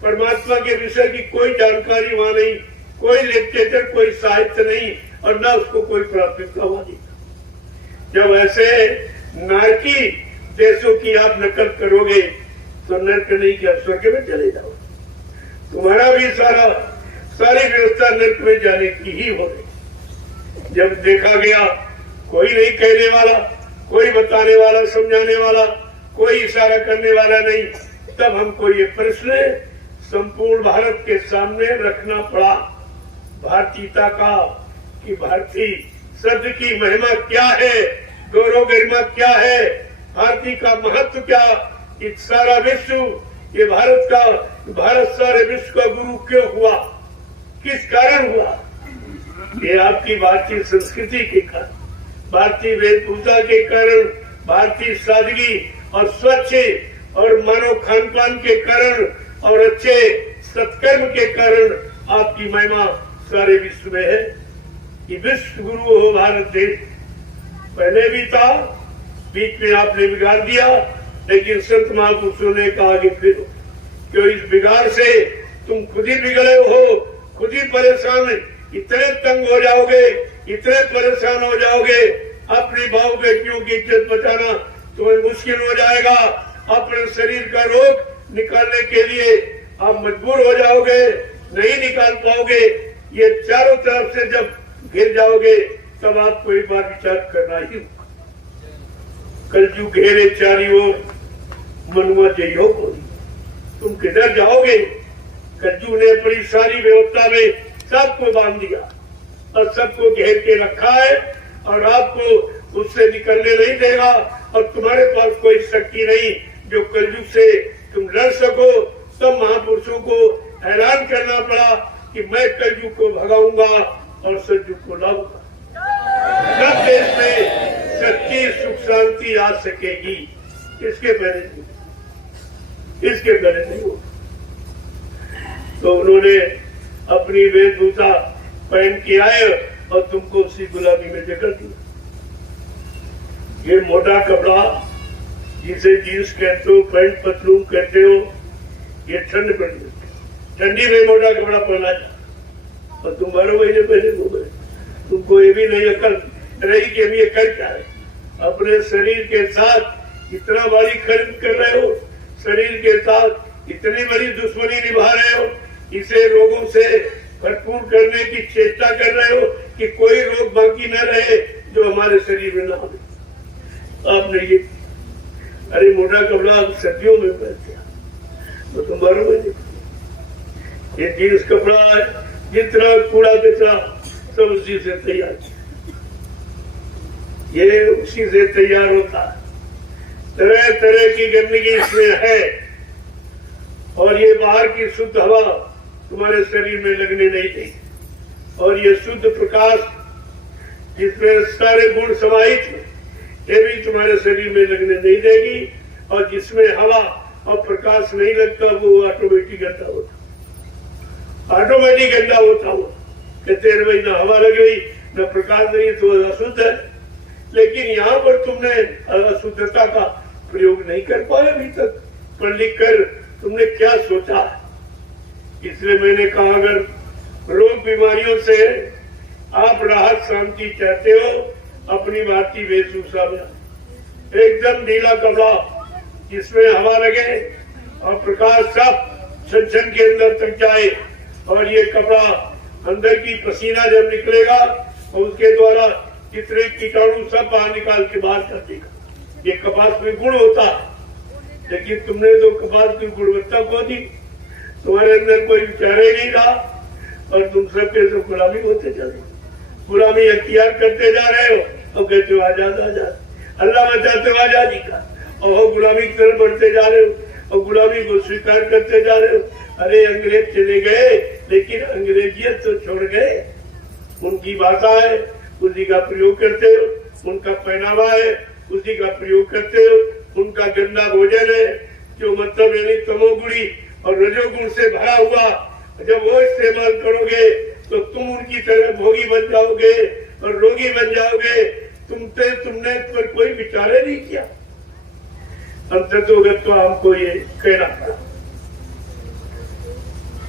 परमात्मा के विषय की कोई जानकारी वहां नहीं, कोई लिटरेचर, कोई साहित्य नहीं, और न उसको कोई प्राथमिकता वहां नहीं। जब ऐसे नारकी देशों की आप नकल करोगे तो नर्क नहीं क्या स्वर्ग में चले जाओ। तुम्हारा भी सारी व्यवस्था नर्क में जाने की ही हो रही। जब देखा गया कोई नहीं कहने वाला, कोई बताने वाला, समझाने वाला, कोई इशारा करने वाला नहीं, तब हमको ये प्रश्न संपूर्ण भारत के सामने रखना पड़ा। भारतीयता का कि भारतीय शब्द की महिमा क्या है, गौरव गरिमा क्या है, भारतीय का महत्व क्या, ये सारा विश्व, ये भारत सारे विश्व का गुरु क्यों हुआ, किस कारण हुआ? ये आपकी भारतीय संस्कृति के कारण, भारतीय वेशभूषा के कारण, भारतीय सादगी और स्वच्छ और मानव खान पान के कारण और अच्छे सत्कर्म के कारण आपकी महिमा सारे विश्व में है। कि विश्व गुरु हो भारत देश, पहले भी था, बीच में आपने बिगाड़ दिया, लेकिन संत महापुरुषों ने कहा कि फिर क्यों इस बिगाड़ से तुम खुद ही बिगड़े हो, खुद ही परेशान, इतने तंग हो जाओगे, इतने परेशान हो जाओगे, अपनी भाव बेटियों की इज्जत बचाना तुम्हें मुश्किल हो जाएगा, अपने शरीर का रोग निकालने के लिए आप मजबूर हो जाओगे, नहीं निकाल पाओगे, ये चारों तरफ से जब घिर जाओगे तब आपको एक बार विचार करना ही होगा। कलयुग घेरे चारी ओर, मनुआ जइयो कोई, तुम किधर जाओगे? कलयुग ने अपनी सारी व्यवस्था में सबको बांध दिया और सबको घेर के रखा है और आपको उससे निकलने नहीं देगा और तुम्हारे पास कोई शक्ति नहीं जो कलयुग से तुम लड़ सको। तब महापुरुषों को ऐलान करना पड़ा कि मैं कलयुग को भगाऊंगा और सतयुग को लाऊंगा, तब देश में सच्ची सुख शांति आ सकेगी। इसके पहले नहीं हो। तो उन्होंने अपनी वेशभूषा पहन के आए और तुमको उसी गुलामी में जकड़ दिया। ये मोटा कपड़ा जिसे जींस कहते हो, पैंट पतलून कहते हो, ये ठंड पड़ गई, ठंडी में मोटा कपड़ा पहना था और तुम 12 महीने पहले घूमे। तुमको ये भी नहीं अकल रही कि हम ये कर क्या है, अपने शरीर के साथ इतना बड़ी खरीद कर रहे हो, शरीर के साथ इतनी बड़ी दुश्मनी निभा रहे हो, इसे रोगों से भरपूर करने की चेष्टा कर रहे हो कि कोई रोग बाकी न रहे जो हमारे शरीर में न हो। आपने ये अरे मोटा कपड़ा आप सर्दियों में पहनते तो तुम 12 महीने, ये जींस कपड़ा है, जितना कूड़ा कचरा सब उसी से तैयार, ये उसी से तैयार होता है। तरह तरह की गंदगी इसमें है और ये बाहर की शुद्ध हवा तुम्हारे शरीर में लगने नहीं देगी और ये शुद्ध प्रकाश जिसमें सारे गुण समाहित हैं ये भी तुम्हारे शरीर में लगने नहीं देगी और जिसमें हवा और प्रकाश नहीं लगता वो ऑटोमेटिक गंदा होता, ऑटोमेटिक गंदा होता वो। कहते हैं भाई ना हवा लग गई न प्रकाश नहीं तो अशुद्ध है, लेकिन यहाँ पर तुमने अशुद्धता का प्रयोग नहीं कर पाए अभी तक। पढ़ लिख कर तुमने क्या सोचा? इसलिए मैंने कहा अगर रोग बीमारियों से आप राहत शांति चाहते हो, अपनी भारतीय वेशभूषा में एकदम ढीला कपड़ा जिसमें हवा लगे और प्रकाश सब छन के अंदर तक जाए और ये कपड़ा अंदर की पसीना जब निकलेगा और उसके द्वारा जितने कीटाणु सब बाहर निकाल के बाहर कर देगा। ये कपास में गुण होता है, लेकिन तुमने तो कपास की गुणवत्ता खो दी, तुम्हारे अंदर कोई विचार ही नहीं रहा और तुम सबके सब गुलामी होते जा रहे हो, गुलामी अख्तियार करते जा रहे हो और कहते हो आजाद आजाद, अल्लाह बचाते हो आजादी का, और गुलामी की तरफ बढ़ते जा रहे हो और गुलामी को स्वीकार करते जा रहे हो। अरे अंग्रेज चले गए लेकिन अंग्रेजियत तो छोड़ गए, उनकी भाषा है उसी का प्रयोग करते हो, उनका पहनावा है उसी का प्रयोग करते हो, उनका गंदा भोजन है जो मतलब यानी तमोगुणी और रजोगुण से भरा हुआ, जब वो इस्तेमाल करोगे तो तुम उनकी तरह भोगी बन जाओगे और रोगी बन जाओगे। तुमने इस पर कोई विचार नहीं किया। अंततः तो हमको ये कहना पड़ा,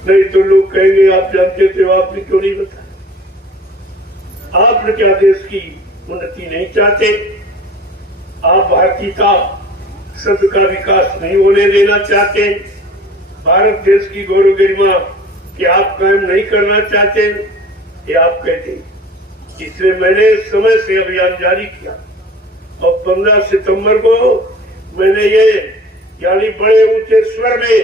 नहीं तो लोग कहेंगे आप जानते थे आपने क्यों नहीं बताया, आपने क्या देश की उन्नति नहीं चाहते, आप भारतीयता शब्द का विकास नहीं होने देना चाहते, भारत देश की गौरव गरिमा कि आप कायम नहीं करना चाहते, ये आप कहते। इसलिए मैंने समय से अभियान जारी किया और 15 सितंबर को मैंने ये यानी बड़े ऊंचे स्वर में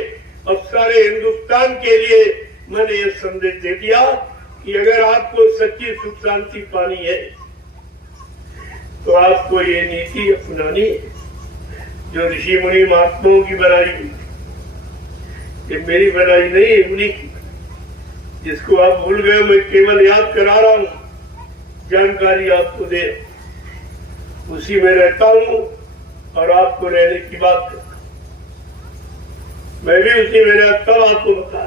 और सारे हिंदुस्तान के लिए मैंने ये संदेश दे दिया कि अगर आपको सच्ची सुख शांति पानी है तो आपको ये नीति अपनानी है जो ऋषि मुनि महात्माओं की बनाई हुई। ये मेरी बनाई नहीं है, उन्हीं की, जिसको आप भूल गए। मैं केवल याद करा रहा हूं, जानकारी आपको दे, उसी में रहता हूं और आपको रहने की बात करता हूं। मैं भी उसी में रहता हूं, आपको बता,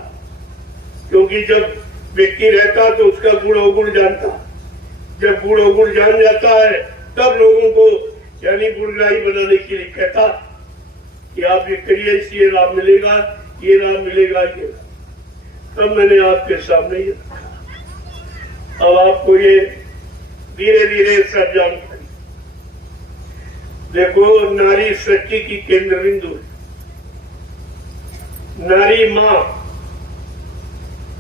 क्योंकि जब व्यक्ति रहता तो उसका गुण अवगुण जानता। जब गुण अवगुण जान जाता है तब लोगों को यानी गुणग्राही बनाने के लिए कहता कि आप ये करिए, इससे लाभ मिलेगा, ये लाभ मिलेगा, ये। तब मैंने आपके सामने ये रखा। अब आपको ये धीरे धीरे सब जानकारी। देखो, नारी सृष्टि की केंद्र बिंदु है। नारी माँ,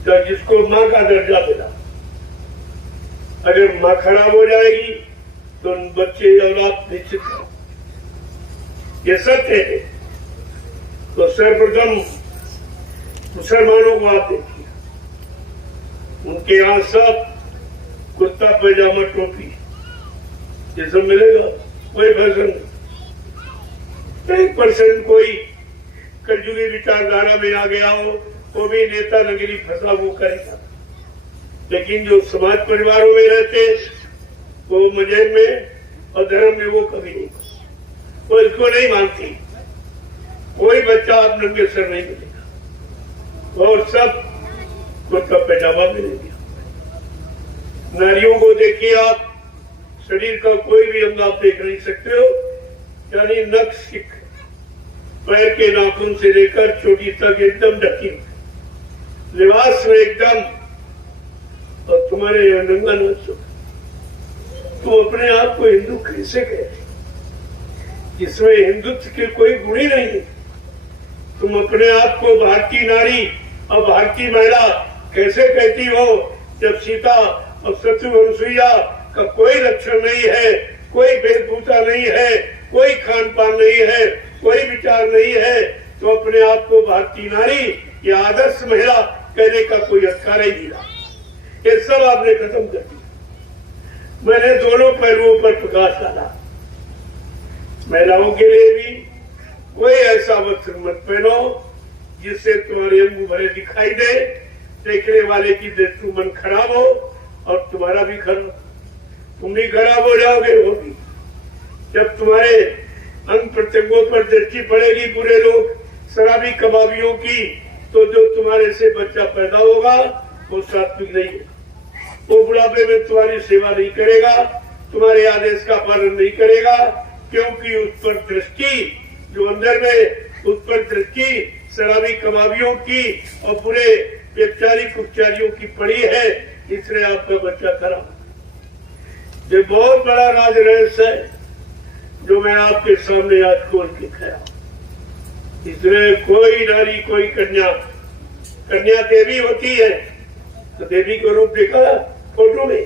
तो जिसको माँ का दर्जा मिला, अगर माँ खराब हो जाएगी तो बच्चे औलाद निश्चित है, ये सत्य है। तो सर्वप्रथम मुसलमानों को आप देखिए, उनके यहाँ सब कुर्ता पैजामा टोपी ये सब मिलेगा, कोई फैशन नहीं। 1% कोई कलयुगी विचारधारा में आ गया हो वो भी नेता नगरी फंसा वो करेगा, लेकिन जो समाज परिवारों में रहते वो मजहब में और धर्म में वो कभी नहीं, वो इसको नहीं मानती। कोई बच्चा आप नंगे सर नहीं मिलेगा और सब कुर्ता पैजामा मिलेगा। नारियों को देखिए आप, शरीर का कोई भी अंग आप देख नहीं सकते हो, यानी नख सिख पैर के नाखून से लेकर चोटी तक एकदम ढकी, लिबास में एकदम, और तुम्हारे यहाँ नंगा नाच। तुम अपने आप को हिंदू कैसे कहते, जिसमें हिंदुत्व के कोई गुण ही नहीं है। तुम अपने आप को भारतीय नारी और भारतीय महिला कैसे कहती हो, जब सीता और शत्रुघ्न का कोई लक्षण नहीं है, कोई वेशभूषा नहीं है, कोई खान पान नहीं है, कोई विचार नहीं है, तो अपने आप को भारतीय नारी या आदर्श महिला कहने का कोई अधिकार ही नहीं रहा। ये सब आपने खत्म कर दिया। मैंने दोनों पहलुओं पर प्रकाश डाला। महिलाओं के लिए भी कोई ऐसा वस्त्र मत पहनो जिससे तुम्हारे अंग भरे दिखाई दे, देखने वाले की दृष्टि मन खराब हो और तुम्हारा भी खराब, तुम भी खराब हो जाओगे। होगी जब तुम्हारे अंग प्रत्यंगों पर दृष्टि पड़ेगी बुरे लोग शराबी कबाबियों की, तो जो तुम्हारे से बच्चा पैदा होगा वो सात्विक नहीं है, वो बुढ़ापे में तुम्हारी सेवा नहीं करेगा, तुम्हारे आदेश का पालन नहीं करेगा, क्योंकि उस पर दृष्टि जो अंदर में, उस पर दृष्टि शराबी कबाबियों की और पूरे व्यभिचारिक उपचारियों की पड़ी है, इसलिए आपका बच्चा खराब। ये बहुत बड़ा राज रहस्य है जो मैं आपके सामने आज खोल के खाया। इसलिए कोई नारी, कोई कन्या, कन्या देवी होती है तो देवी का रूप देखा फोटो में,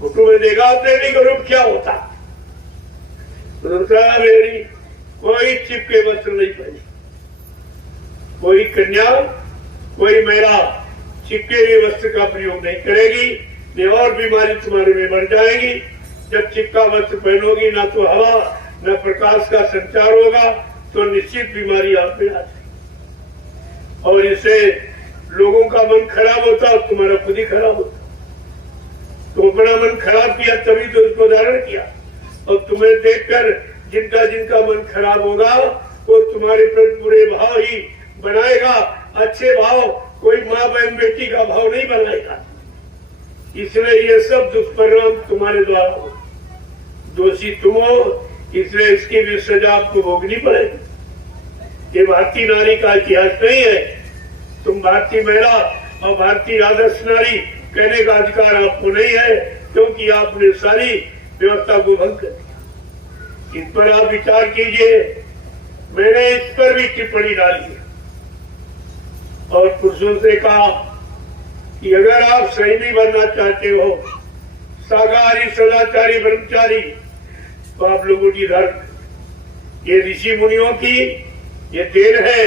फोटो में देखा देवी का रूप क्या होता। दूसरा, मेरी कोई चिपके वस्त्र नहीं पहनी, कोई कन्या, कोई महिला चिपके हुए वस्त्र का प्रयोग नहीं करेगी, नहीं और बीमारी तुम्हारे में बढ़ जाएगी। जब चिपका वस्त्र पहनोगी ना तो हवा न प्रकाश का संचार होगा तो निश्चित बीमारी आप में आ जाएगी और इससे लोगों का मन खराब होता और तुम्हारा खुद ही खराब होता। तो अपना मन खराब किया तभी तो उसको धारण किया, और तुम्हें देखकर जिनका जिनका मन खराब होगा वो तुम्हारे प्रति बुरे भाव ही बनाएगा, अच्छे भाव, कोई माँ बहन बेटी का भाव नहीं बनाएगा। इसलिए ये सब दुष्परिणाम तुम्हारे द्वारा हो, दोषी तुम हो, इसलिए इसकी भी सजा आपको भोगनी पड़ेगी। ये भारतीय नारी का इतिहास नहीं है। तुम भारतीय महिला और भारतीय आदर्श नारी कहने का अधिकार आपको नहीं है, क्योंकि आपने सारी व्यवस्था को भंग कर दिया। इस पर आप विचार कीजिए। मैंने इस पर भी टिप्पणी डाली है और पुरुषों से कहा कि अगर आप सैनी बनना चाहते हो, शाकाहारी सदाचारी ब्रह्मचारी, तो आप लोगों की धर्म, ये ऋषि मुनियों की ये देन है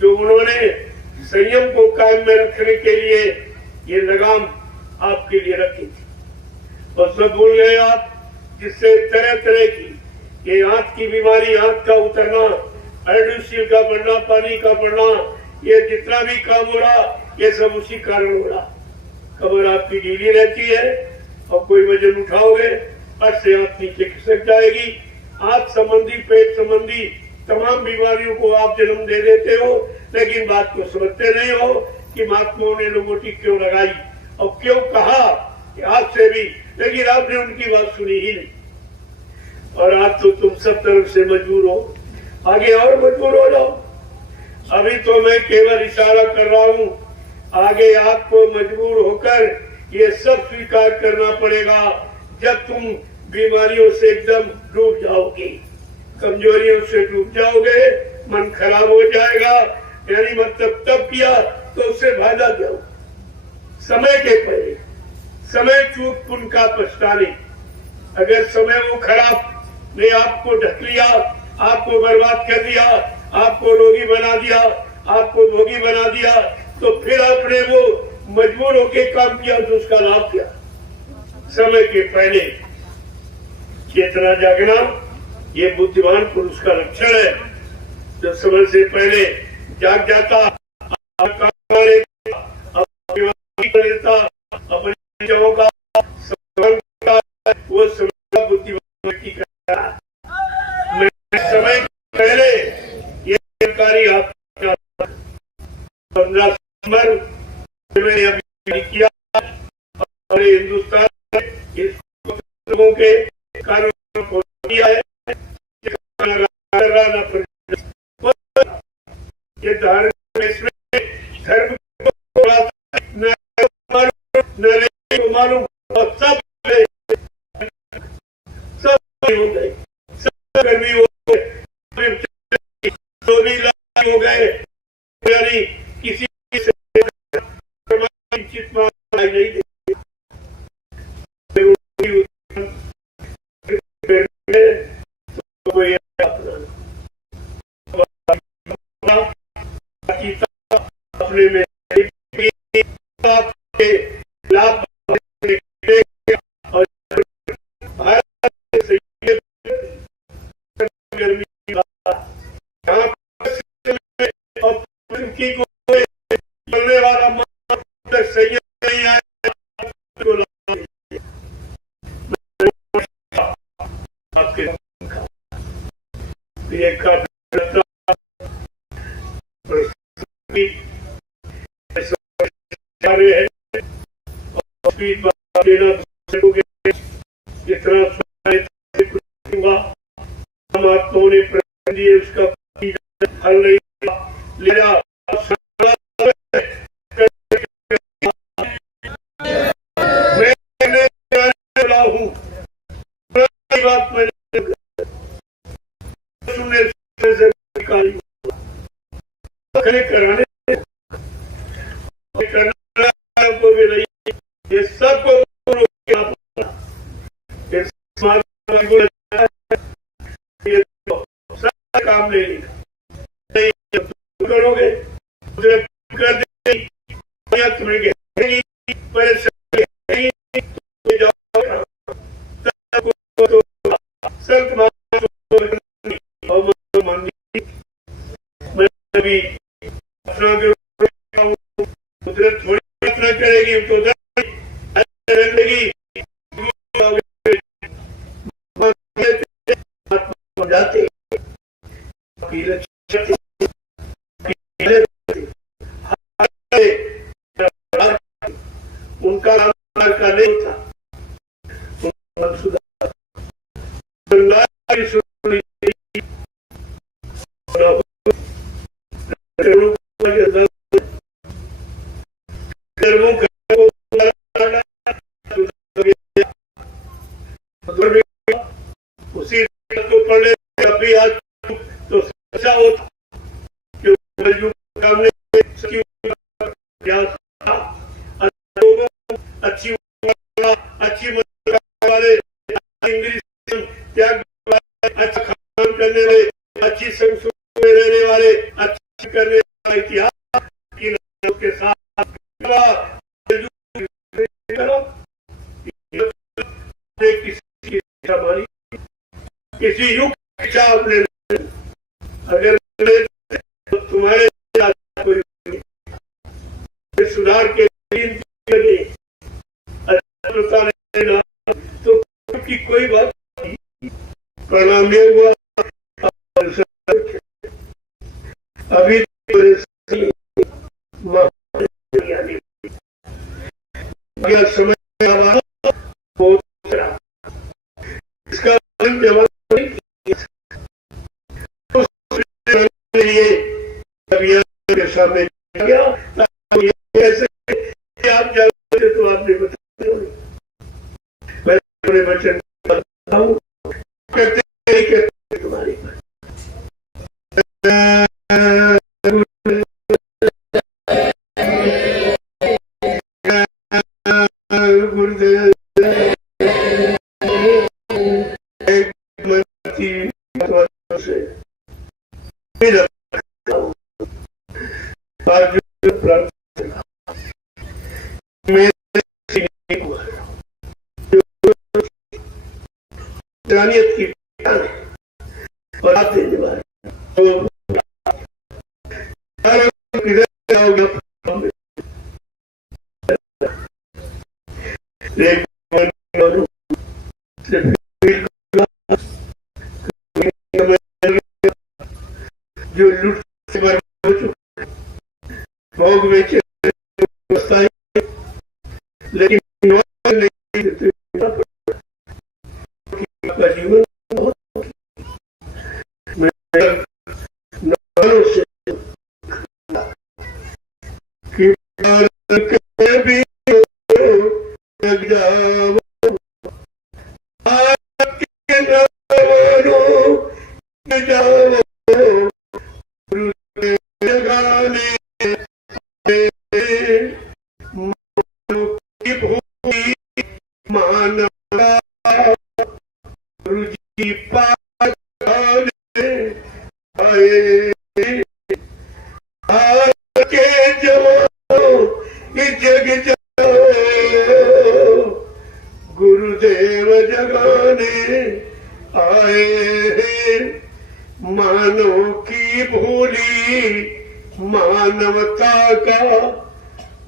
जो उन्होंने संयम को कायम में रखने के लिए ये लगाम आपके लिए रखी थी और सब भूल गए आप, जिससे तरह तरह की ये आंख की बीमारी, आंख का उतरना, हाइड्रोसील का बढ़ना, पानी का बढ़ना, ये जितना भी काम हो रहा ये सब उसी कारण हो रहा। कमर आपकी ढीली रहती है और कोई वजन उठाओगे फट से आंख नीचे खिसक जाएगी। आंख संबंधी, पेट संबंधी तमाम बीमारियों को आप जन्म दे देते हो, लेकिन बात को समझते नहीं हो कि महात्माओं ने लोगोटी क्यों लगाई और क्यों कहा कि आपसे भी, लेकिन आपने उनकी बात सुनी ही नहीं। और आज तो तुम सब तरफ से मजबूर हो, आगे और मजबूर हो जाओ। अभी तो मैं केवल इशारा कर रहा हूं, आगे आपको मजबूर होकर ये सब स्वीकार करना पड़ेगा जब तुम बीमारियों से एकदम डूब जाओगे, कमजोरियों से डूब जाओगे, मन खराब हो जाएगा। यानी मतलब तब किया तो उससे फायदा क्या हो? समय के पहले समय चूक पुण्य का पछताने। अगर समय वो खराब ने आपको ढक लिया, आपको बर्बाद कर दिया, आपको रोगी बना दिया, आपको भोगी बना दिया, तो फिर आपने वो मजबूर होकर काम किया तो उसका लाभ क्या? समय के पहले चेतना जागना ये बुद्धिमान पुरुष का लक्षण है। जो समय से पहले जाग जाता, अपने विचारों का वो समय बुद्धिमान की करता। समय पहले ये जानकारी आपको 15 सितंबर मैंने अभी किया और हिंदुस्तान इस लोगों के कानून को किया है। ये धारण धर्म को मालूम और सब हो गए, सब गर्मी हो गए, हो गए, यानी किसी से नहीं अपने में लाभ बोलने वाला संयम नहीं आया आपके जितना महात्माओं ने प्रश्न दिए उसका हल नहीं लिया। मैं हूँ बात मैंने सुनने से कराने को भी नहीं, ये सबको सब काम नहीं करोगे कर देंगे मैं भी अपना कुदरत थोड़ी यात्रा करेगी तो रहेगी जाते उनका का नहीं था, उसी को पढ़ने अभी आज तो अच्छा होता अच्छी अच्छी वाले इंग्लिश त्याग अच्छा काम करने वाले, अच्छी संस्कृति में रहने वाले, अच्छा करने वाले इतिहास के साथ किसी युग की चाप ले, अगर तो तुम्हारे कोई सुधार के लगे तो की कोई बात नहीं। प्रणाम हुआ अभी समय इसका जवाब के सामने गया कैसे आप जानते तो आपने बताया। मैं अपने वचन कहते तुम्हारी गुरुदेव की और आप देने वाले जो लुट से बर्बाद हो चुका भोग बेचे लेकिन नहीं देते आपका जीवन भी लग जाओ गुरुदेव जगाने आए मानव की भूली मानवता का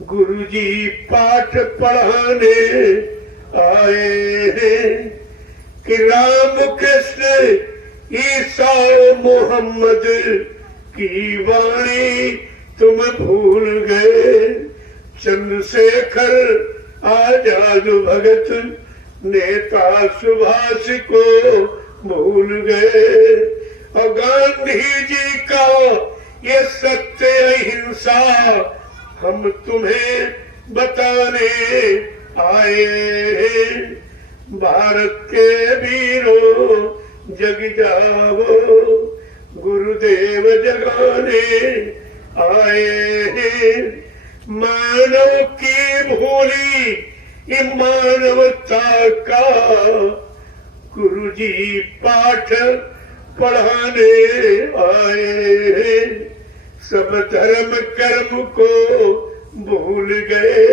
गुरुजी पाठ पढ़ाने आए कि राम कृष्ण ईसा मोहम्मद की वाणी तुम भूल गए। चंद्रशेखर आजाद भगत नेता सुभाष को भूल गए और गांधी जी का ये सत्य अहिंसा हम तुम्हें बताने आए हैं। भारत के वीरों जग जाओ गुरुदेव जगाने आए हैं। मानव की भूली मानवता का गुरुजी पाठ पढ़ाने आए हैं। सब धर्म कर्म को भूल गए,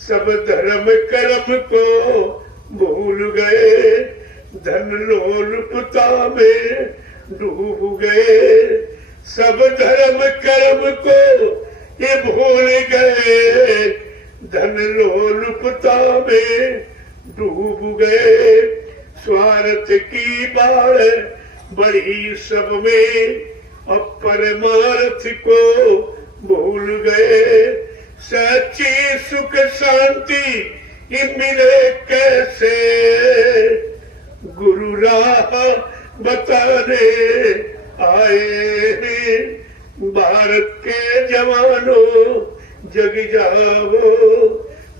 सब धर्म कर्म को भूल गए, धन लोलुपता में डूब गए। सब धर्म कर्म को ये भूल गए, धन लोलुपता में डूब गए। स्वार्थ की बाढ़ बढ़ी सब में अब परमार्थ को भूल गए। सच्ची सुख शांति ये मिले कैसे गुरु राह बताने आए हैं। भारत के जवानों जग जाओ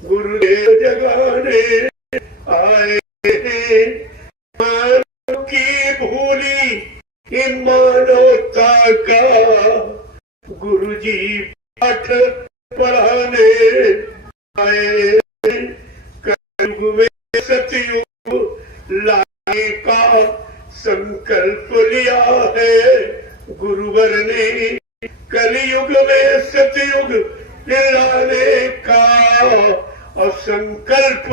गुरुदेव जगाने आए हैं। मानव की भूली मानवता का गुरुजी पाठ पढ़ाने आए। कलयुग में सतयुग लाने का संकल्प लिया है गुरुवर ने। कलयुग में सतयुग लाने का और संकल्प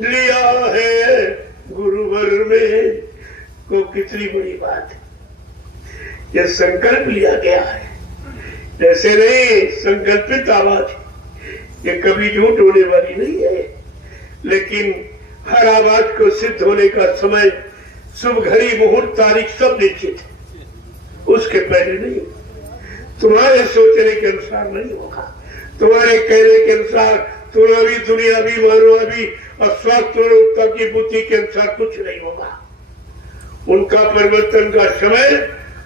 लिया है गुरुवर में। को कितनी बड़ी बात है। ये संकल्प लिया गया है, ऐसे नहीं संकल्पित आवाज, ये कभी झूठ होने वाली नहीं है। लेकिन हर आवाज को सिद्ध होने का समय, शुभ घड़ी, मुहूर्त, तारीख सब निश्चित है, उसके पहले नहीं। तुम्हारे सोचने के अनुसार नहीं होगा, तुम्हारे कहने के अनुसार, तुम्हारी दुनियावी मानवावी और स्वास्थ्य की बुद्धि के अनुसार कुछ नहीं होगा। उनका परिवर्तन का समय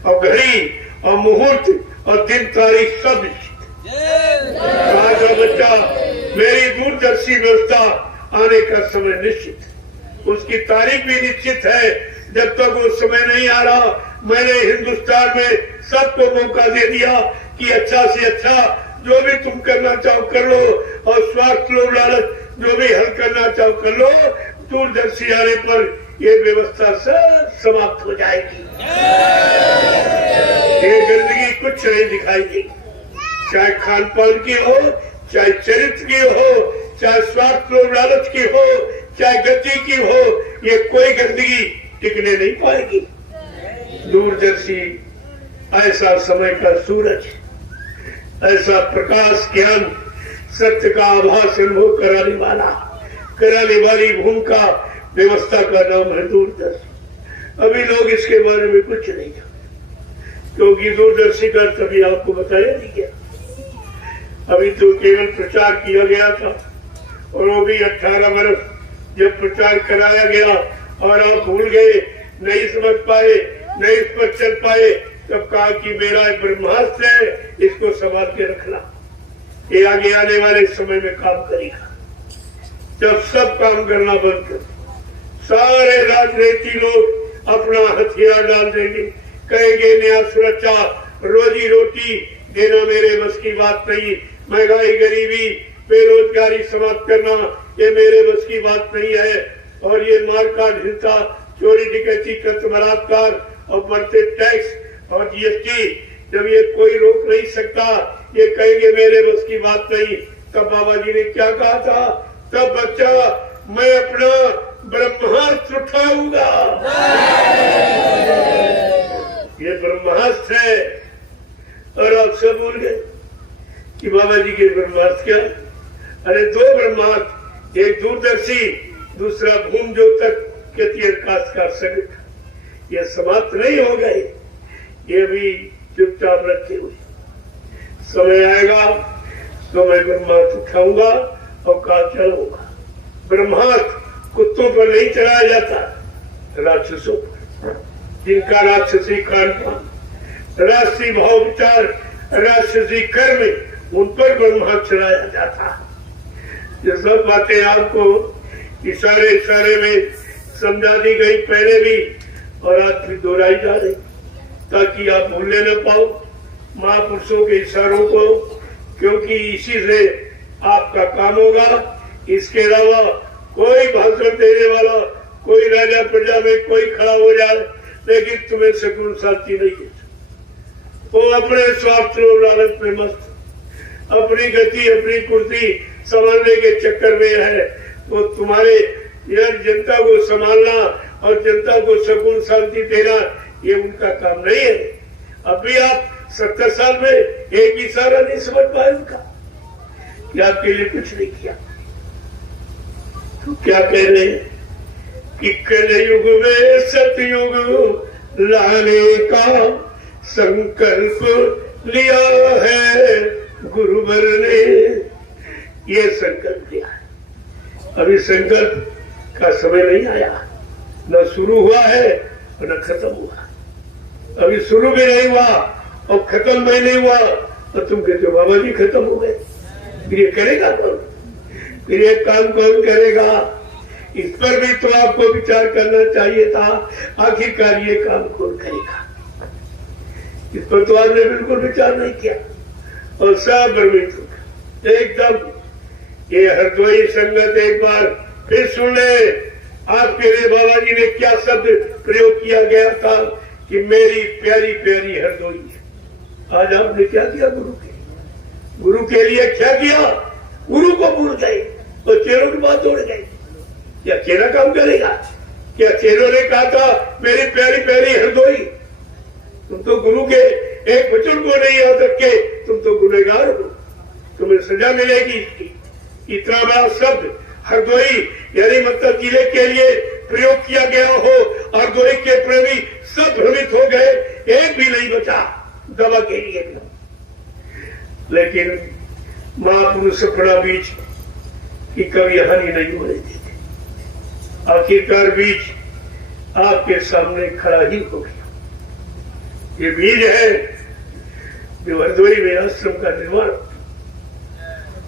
और घड़ी और मुहूर्त और दिन तारीख सब निश्चित है। कहा का बच्चा, मेरी दूरदर्शी व्यवस्था आने का समय निश्चित है, उसकी तारीख भी निश्चित है। जब तक वो समय नहीं आ रहा, मैंने हिंदुस्तान में सबको मौका दे दिया कि अच्छा से अच्छा जो भी तुम करना चाहो कर लो, और स्वार्थ लोभ लालच जो भी हल करना चाहो कर लो। दूरदर्शी आने पर ये व्यवस्था सब समाप्त हो जाएगी, ये गंदगी कुछ नहीं दिखाई देगी, चाहे खान पान की हो, चाहे चरित्र की हो, चाहे स्वार्थ लोभ लालच की हो, चाहे गति की हो, ये कोई गंदगी टिकने नहीं पाएगी। दूरदर्शी ऐसा समय का सूरज, ऐसा प्रकाश ज्ञान सत्य का आभास अनुभव कराने वाली भूमिका व्यवस्था का नाम है दूरदर्शी। अभी लोग इसके बारे में कुछ नहीं जानते, क्योंकि दूरदर्शी का तभी आपको बताया नहीं गया। अभी तो केवल प्रचार किया गया था, और वो भी 18 वर्ष जब प्रचार कराया गया और आप भूल गए, नहीं समझ पाए, नहीं इस पर चल पाए, तब कहा कि मेरा एक ब्रह्मास्त्र है, इसको संभाल के रखना, ये आगे आने वाले समय में काम करेगा। जब सब काम करना बंद कर, सारे राजनीति लोग अपना हथियार डाल देंगे, कहेंगे न्याय सुरक्षा रोजी रोटी देना मेरे बस की बात नहीं, महंगाई गरीबी बेरोजगारी समाप्त करना ये मेरे बस की बात नहीं है, और ये मारकाट हिंसा चोरी डकैती कत्ल बलात्कार और बढ़ते टैक्स और जीएसटी जब ये कोई रोक नहीं सकता, ये कहेंगे मेरे बस की बात नहीं। तब बाबा जी ने क्या कहा था, तब बच्चा मैं अपना ब्रह्मास्त्र उठाऊंगा। ये ब्रह्मास्त्र है, और आप सब भूल गए कि बाबा जी के ब्रह्मास्त्र क्या। अरे दो ब्रह्मास्त्र, एक दूरदर्शी, दूसरा भूम ज्योतक का संगठन, ये समाप्त नहीं हो गए, ये भी चुपचाप रखे हुए। समय आएगा तो मैं ब्रह्मास्त्र उठाऊंगा और काम चलाऊंगा। ब्रह्मास्त्र कुत्तों पर नहीं चलाया जाता, राक्षसों पर, जिनका राक्षसी खान पान, राष्ट्रीय भाव विचार, राक्षसी कर्म, उन पर ब्रह्मास्त्र चलाया जाता। ये सब बातें आपको इशारे इशारे में समझा दी गई पहले भी, और आज भी दोहराई जा रही, ताकि आप भूलने न पाओ महापुरुषों के इशारों को, क्योंकि इसी से आपका काम होगा। इसके अलावा कोई भाषण देने वाला, कोई राजा प्रजा में कोई खड़ा हो जाए, लेकिन तुम्हें सुकून शांति नहीं है, वो अपने स्वार्थ और लालच में मस्त, अपनी गति अपनी कुर्सी संभालने के चक्कर में है। वो तुम्हारे यार जनता को संभालना और जनता को सुकून शांति देना, ये उनका काम नहीं है। अभी आप 70 साल में एक इशारा नहीं समझ पाए उनका, कि आपके लिए कुछ नहीं किया। तो क्या कह रहे हैं कि कलयुग में सतयुग लाने का संकल्प लिया है गुरुवर ने, ये संकल्प लिया है। अभी संकल्प का समय नहीं आया, न शुरू हुआ है और न खत्म हुआ। अभी शुरू भी नहीं हुआ और खत्म भी नहीं हुआ, और तुम कहते हो बाबा जी खत्म हो गए, फिर ये करेगा कौन, फिर ये काम कौन करेगा? इस पर भी तो आपको विचार करना चाहिए था, आखिरकार ये काम कौन करेगा? इस पर तो आपने बिल्कुल विचार नहीं किया, और सब भ्रमित हो गए एकदम। ये हरद्वाई संगत एक बार फिर सुन ले, आपके लिए बाबा जी ने क्या शब्द प्रयोग किया गया था कि मेरी प्यारी प्यारी हरदोई। आज आपने क्या किया गुरु के लिए क्या किया? गुरु को भूल गए और चेहरों की बात उड़ गई। क्या चेहरा काम करेगा? क्या चेलों ने कहा था मेरी प्यारी प्यारी हरदोई, तुम तो गुरु के एक वचन को नहीं याद रखे, तुम तो गुनहगार हो, तुम्हें सजा मिलेगी इसकी। इतना बड़ा शब्द हरदोई यानी मतलब जिले के लिए प्रयोग किया गया हो, हरदोई के प्रेमी सब भ्रमित हो गए, एक भी नहीं बचा दवा के लिए। लेकिन महापुरुष अपना बीज की कभी हानि नहीं होने देते। आखिरकार बीज आपके सामने खड़ा ही हो गया। ये बीज है जो हरदोई में आश्रम का निर्माण,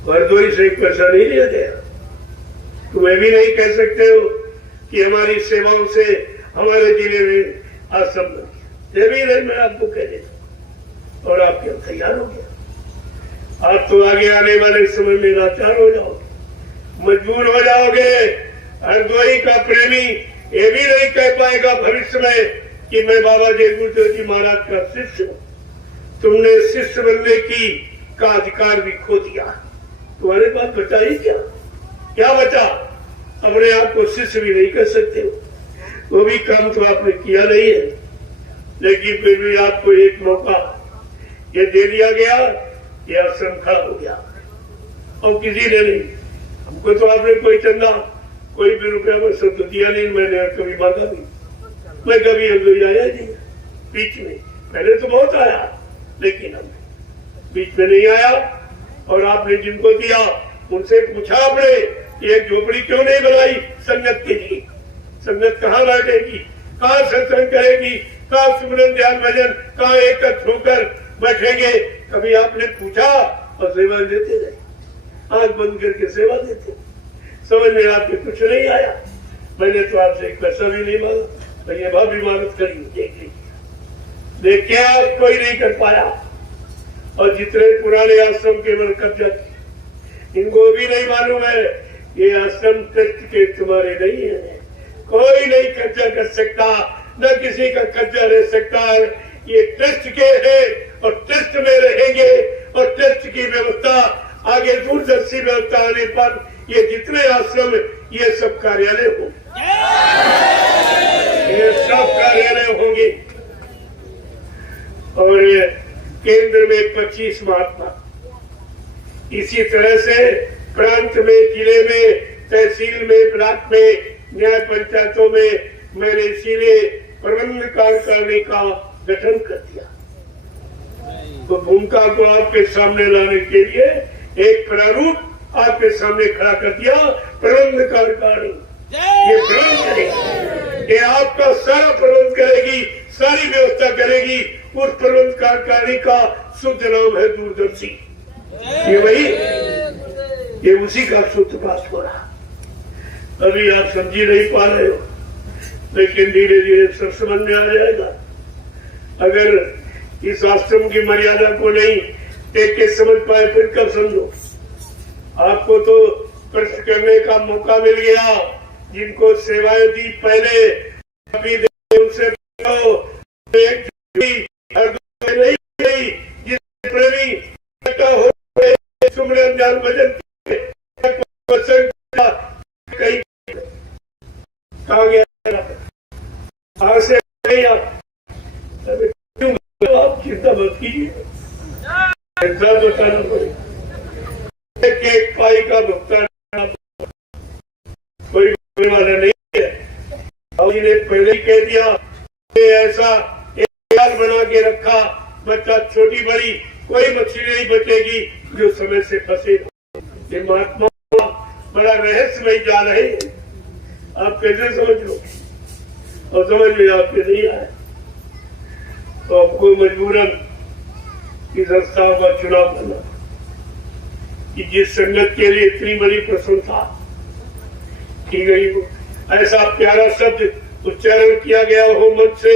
हरदोई से पैसा नहीं लिया गया। तुम भी नहीं कह सकते हो कि हमारी सेवाओं से हमारे जिले में आश्रम बन गया, ये भी नहीं मैं आपको कह देता। और आप क्या तैयार हो गया? आप तो आगे आने वाले समय में लाचार हो जाओगे, मजबूर हो जाओगे। हरदोई का प्रेमी ये भी नहीं कह पाएगा भविष्य में कि मैं बाबा जय गुरुदेव जी महाराज का शिष्य हूं। तुमने शिष्य बनने की का अधिकार भी खो दिया। तुम्हारे पास बचा ही क्या बचा? अपने आप को शिष्य भी नहीं कर सकते हो, वो भी काम तो आपने किया नहीं है। लेकिन फिर भी आपको एक मौका ये दे दिया गया, ये आश्रम खड़ा हो गया और किसी ने नहीं। हमको तो आपने कोई चंदा कोई भी रुपया में तो दिया नहीं, मैंने कभी मांगा नहीं, मैं कभी हरदोई आया नहीं बीच में। पहले तो बहुत आया लेकिन हम बीच में नहीं आया। और आपने जिनको दिया उनसे पूछा आपने एक झोपड़ी क्यों नहीं बनाई संगत के लिए? संगत कहाँ बैठेगी, कहाँ सत्संग करेगी, कहाँ सुमरन ध्यान भजन, कहाँ एकत्र होकर बैठेंगे? कभी आपने पूछा? और सेवा देते रहे, आंख बंद करके सेवा देते। समझ में आपके कुछ नहीं आया। मैंने तो आपसे एक पैसा भी नहीं मांगा, तो ये भाव इमारत करी देख लीजिए। देखिए आप कोई नहीं कर पाया। और जितने पुराने आश्रम केवल कब्जा किए, इनको भी नहीं मालूम है ये आश्रम ट्रस्ट के तुम्हारे नहीं है। कोई नहीं कब्जा कर सकता, न किसी का कब्जा रह सकता है। ये ट्रस्ट के है और ट्रस्ट में रहेंगे। और ट्रस्ट की व्यवस्था आगे दूरदर्शी व्यवस्था आने पर ये जितने आश्रम ये सब कार्यालय होंगे, ये सब कार्यालय होंगे। और केंद्र में 25 महात्मा, इसी तरह से प्रांत में, जिले में, तहसील में, ब्लॉक में, न्याय पंचायतों में मैंने इसीलिए प्रबंध कार्यकारिणी का गठन कर दिया। तो भूमिका को आपके सामने लाने के लिए एक प्रारूप आपके सामने खड़ा कर दिया। प्रबंध कार्यकारिणी ये प्रबंध करेगी, ये आपका सारा प्रबंध करेगी, सारी व्यवस्था करेगी। उस प्रबंध कार्यकारिणी का शुद्ध नाम है दूरदर्शी। ये वही, ये उसी का शुद्ध पास हो रहा। अभी आप समझी नहीं पा रहे हो, लेकिन धीरे धीरे सब समझ में आ जाएगा। अगर इस आश्रम की मर्यादा को नहीं देख के समझ पाए फिर कब समझो? आपको तो प्रश्न करने का मौका मिल गया। जिनको सेवाएं दी पहले उनसे नहीं गई, जिस प्रेमी हो सुमरन ज्ञान भजन कहीं कहा गया से आप चिंता मत कीजिए, बताना पड़ेगा। एक पाई का भुगतान कोई वाला नहीं है। और इन्हें पहले ही कह दिया, ऐसा एक जाल बना के रखा, बच्चा छोटी बड़ी कोई मछली नहीं बचेगी जो समय से फंसे। ये महात्मा बड़ा रहस्यमय जाल है, आप कैसे समझ लो? और समझ में आपके नहीं आए तो आपको मजबूरन इस संस्था का चुनाव करना कि जिस संगत के लिए इतनी बड़ी प्रशंसा की गई हो, ऐसा प्यारा शब्द उच्चारण किया गया हो मन से,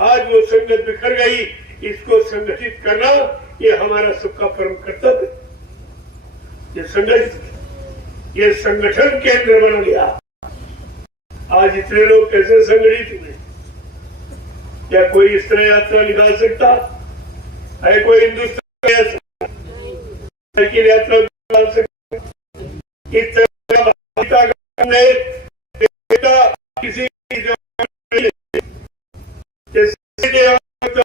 आज वो संगत बिखर गई। इसको संगठित करना ये हमारा सबका परम कर्तव्य। ये संगठन केंद्र बन गया। आज इतने लोग कैसे संगठित हुए? क्या कोई इस तरह यात्रा निकाल सकता है? कोई हिंदुस्तान की यात्रा निकाल सकता? इस तरह किसी लेके आता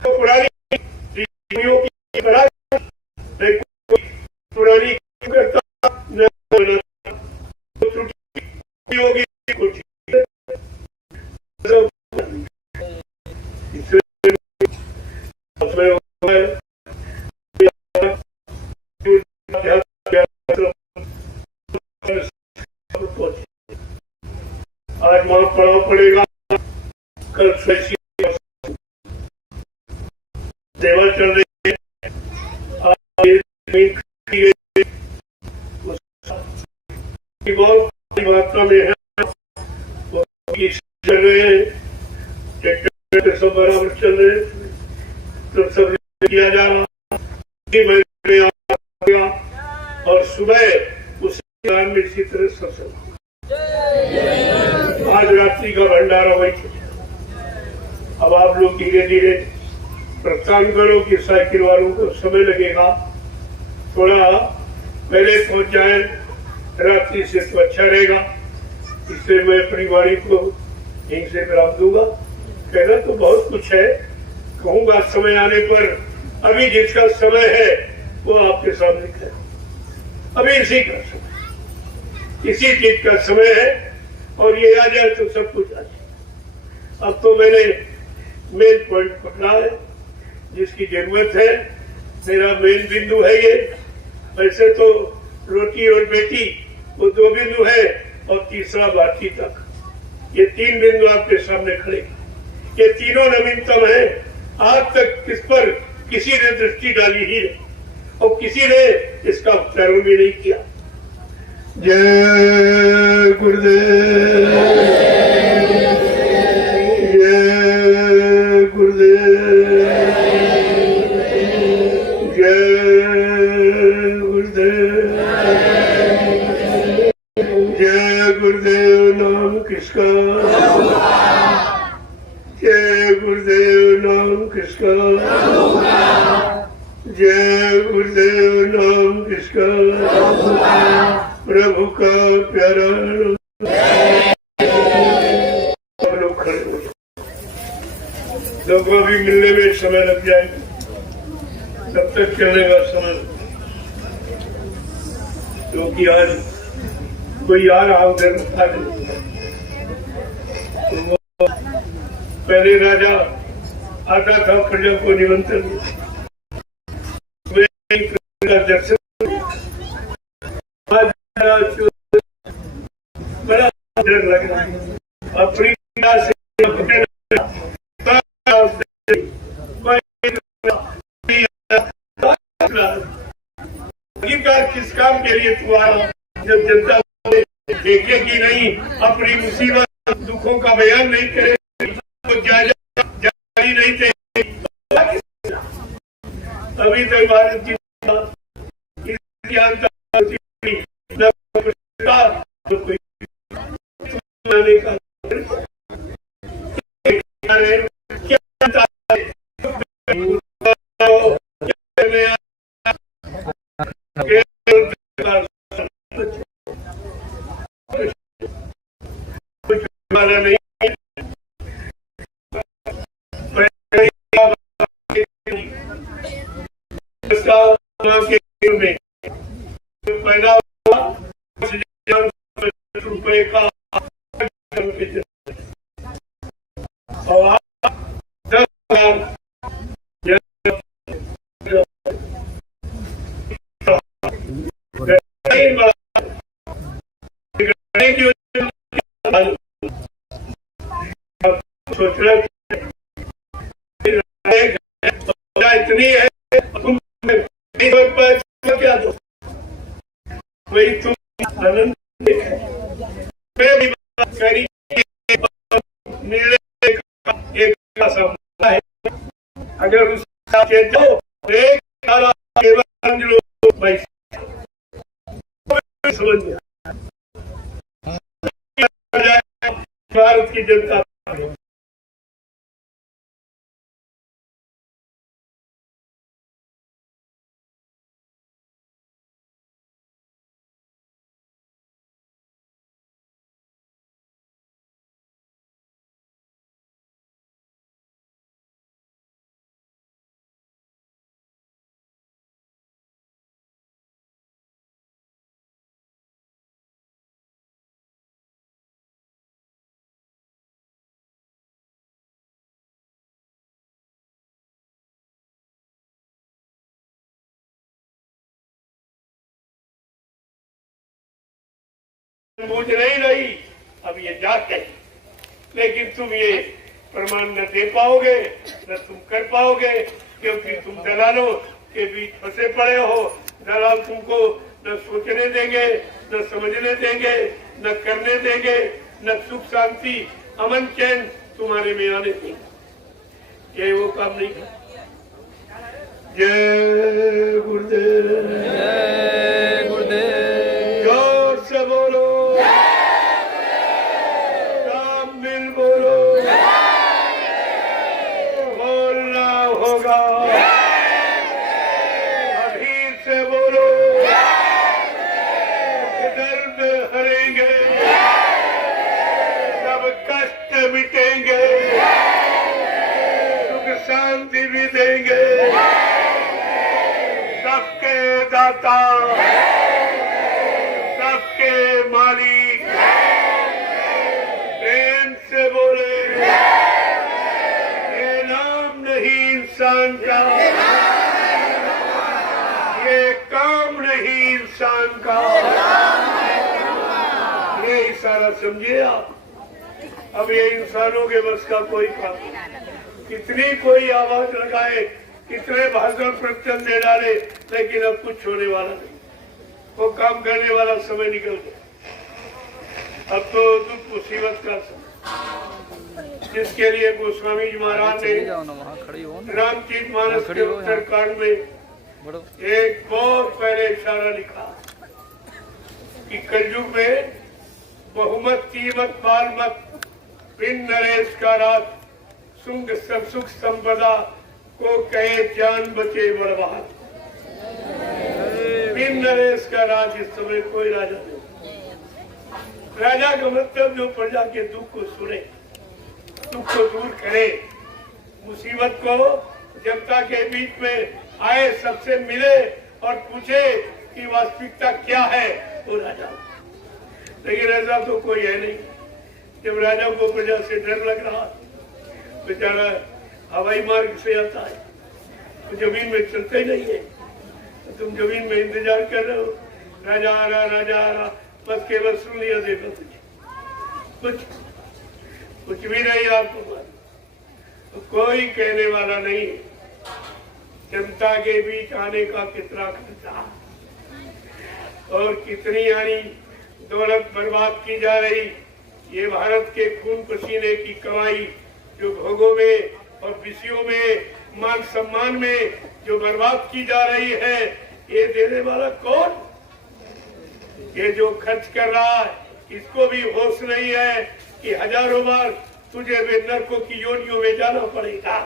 तो पुरानी की तरह पुरानी करता न त्रुटि होगी कुछ आज वहां पढ़ना पड़ेगा, कल सेवा चल रही है, बहुत मात्रा में है, चल रहे हैं, ट्रैक्टर सब बराबर चल रहे हैं, तो सब किया जा रहा और सुबह उस में इसी तरह सत्संग। आज रात्रि का भंडारा वही। अब आप लोग धीरे धीरे प्रस्थान करो कि साइकिल वालों को समय लगेगा, थोड़ा पहले पहुंच जाए रात्रि से तो अच्छा रहेगा। इसलिए मैं अपनी वाणी को यहीं से विराम दूंगा। कहना तो बहुत कुछ है, कहूंगा समय आने पर। अभी जिसका समय है वो आपके सामने है, अभी इसी का समय, इसी चीज का समय है, और ये आ जाए तो सब कुछ आ जाए। अब तो मैंने मेन पॉइंट पकड़ा है, जिसकी जरूरत है, मेरा मेन बिंदु है ये। वैसे तो रोटी और बेटी वो 2 बिंदु है, और तीसरा बाकी तक, ये 3 बिंदु आपके सामने खड़े। ये तीनों नवीनतम है, आज तक इस पर किसी ने दृष्टि डाली ही नहीं, और किसी ने इसका उपचारण भी नहीं किया। जय गुरुदेव, जय गुरुदेव, जय गुरुदेव, जय गुरुदेव। नाम किसका, जय गुरुदेव। नाम किसका, जय गुरुदेव। नाम किसका, प्रभु का प्यारा। सब लोग खड़े हो, लोगों भी मिलने में समय लग जाएगा, तब तक चलेगा समय, क्योंकि आज कोई आ रहा उधर था नहीं। तो पहले राजा आता था प्रजा को निमंत्रण, दर्शन बड़ा डर लग रहा है अपनी से किस काम के लिए तू आ रहा, जब जनता देखेगी नहीं, अपनी मुसीबत दुखों का बयान नहीं करे, तो जारी नहीं थे। अभी तक भारत की नहीं पैदा हुआ रुपए का, और 10,000 सोच रहे इतनी है, तुम क्या दो, वही तुम आनंद एक है, अगर उसका समझ भारत की जनता बूझ नहीं रही, अब ये जाग गई, लेकिन तुम ये प्रमाण न दे पाओगे, न तुम कर पाओगे, क्योंकि तुम दलालों के बीच फंसे पड़े हो। दलाल तुमको न सोचने देंगे, न समझने देंगे, न करने देंगे, न सुख शांति अमन चैन तुम्हारे में आने देंगे। ये वो काम नहीं कर। जय गुरुदेव, जय गुरुदेव। जोर से बोलो, सब मिल बोलो, बोलना होगा, अभी से बोलो, दर्द हरेंगे, सब कष्ट मिटेंगे, सुख शांति भी देंगे, सबके दाता, सबके मालिक, प्रेम से बोले, ये नाम नहीं इंसान का, ये काम नहीं इंसान का, ये इशारा समझिए आप। अब ये इंसानों के बस का कोई काम नहीं। कितनी कोई आवाज लगाए, कितने भाषण प्रवचन दे डाले, लेकिन अब कुछ होने वाला नहीं। वो काम करने वाला समय निकल गया। अब तो दुख मुसीबत का समय, जिसके लिए गोस्वामी जी महाराज ने रामचरित मानस के उत्तरकांड में एक बहुत पहले इशारा लिखा कि कलयुग में बहुमत कीमत माल मत बिन नरेश का राज, सुख संपदा को कहे जान बचे बड़वार। बिन नरेश का राज, इस समय कोई राजा नहीं। राजा का मतलब जो प्रजा के दुख को सुने, दुख को दूर करे, मुसीबत को जनता के बीच में आए, सबसे मिले और पूछे कि वास्तविकता क्या है, वो राजा। लेकिन ऐसा तो कोई है नहीं। जब राजा को प्रजा से डर लग रहा, बेचारा हवाई मार्ग से आता है, तो जमीन में चलता ही नहीं है, तो तुम जमीन में इंतजार कर रहे हो, राजा आ रहा, बस केवल सुन लिया, देखो कुछ भी नहीं आपको। तो कोई कहने वाला नहीं। जनता के बीच आने का कितना खर्चा और कितनी यानी दौलत बर्बाद की जा रही। ये भारत के खून पसीने की कमाई जो भोगों में और विषयों में, मान सम्मान में जो बर्बाद की जा रही है, ये देने वाला कौन? ये जो खर्च कर रहा है, इसको भी होश नहीं है कि हजारों बार तुझे वे नरकों की योनियों में जाना पड़ेगा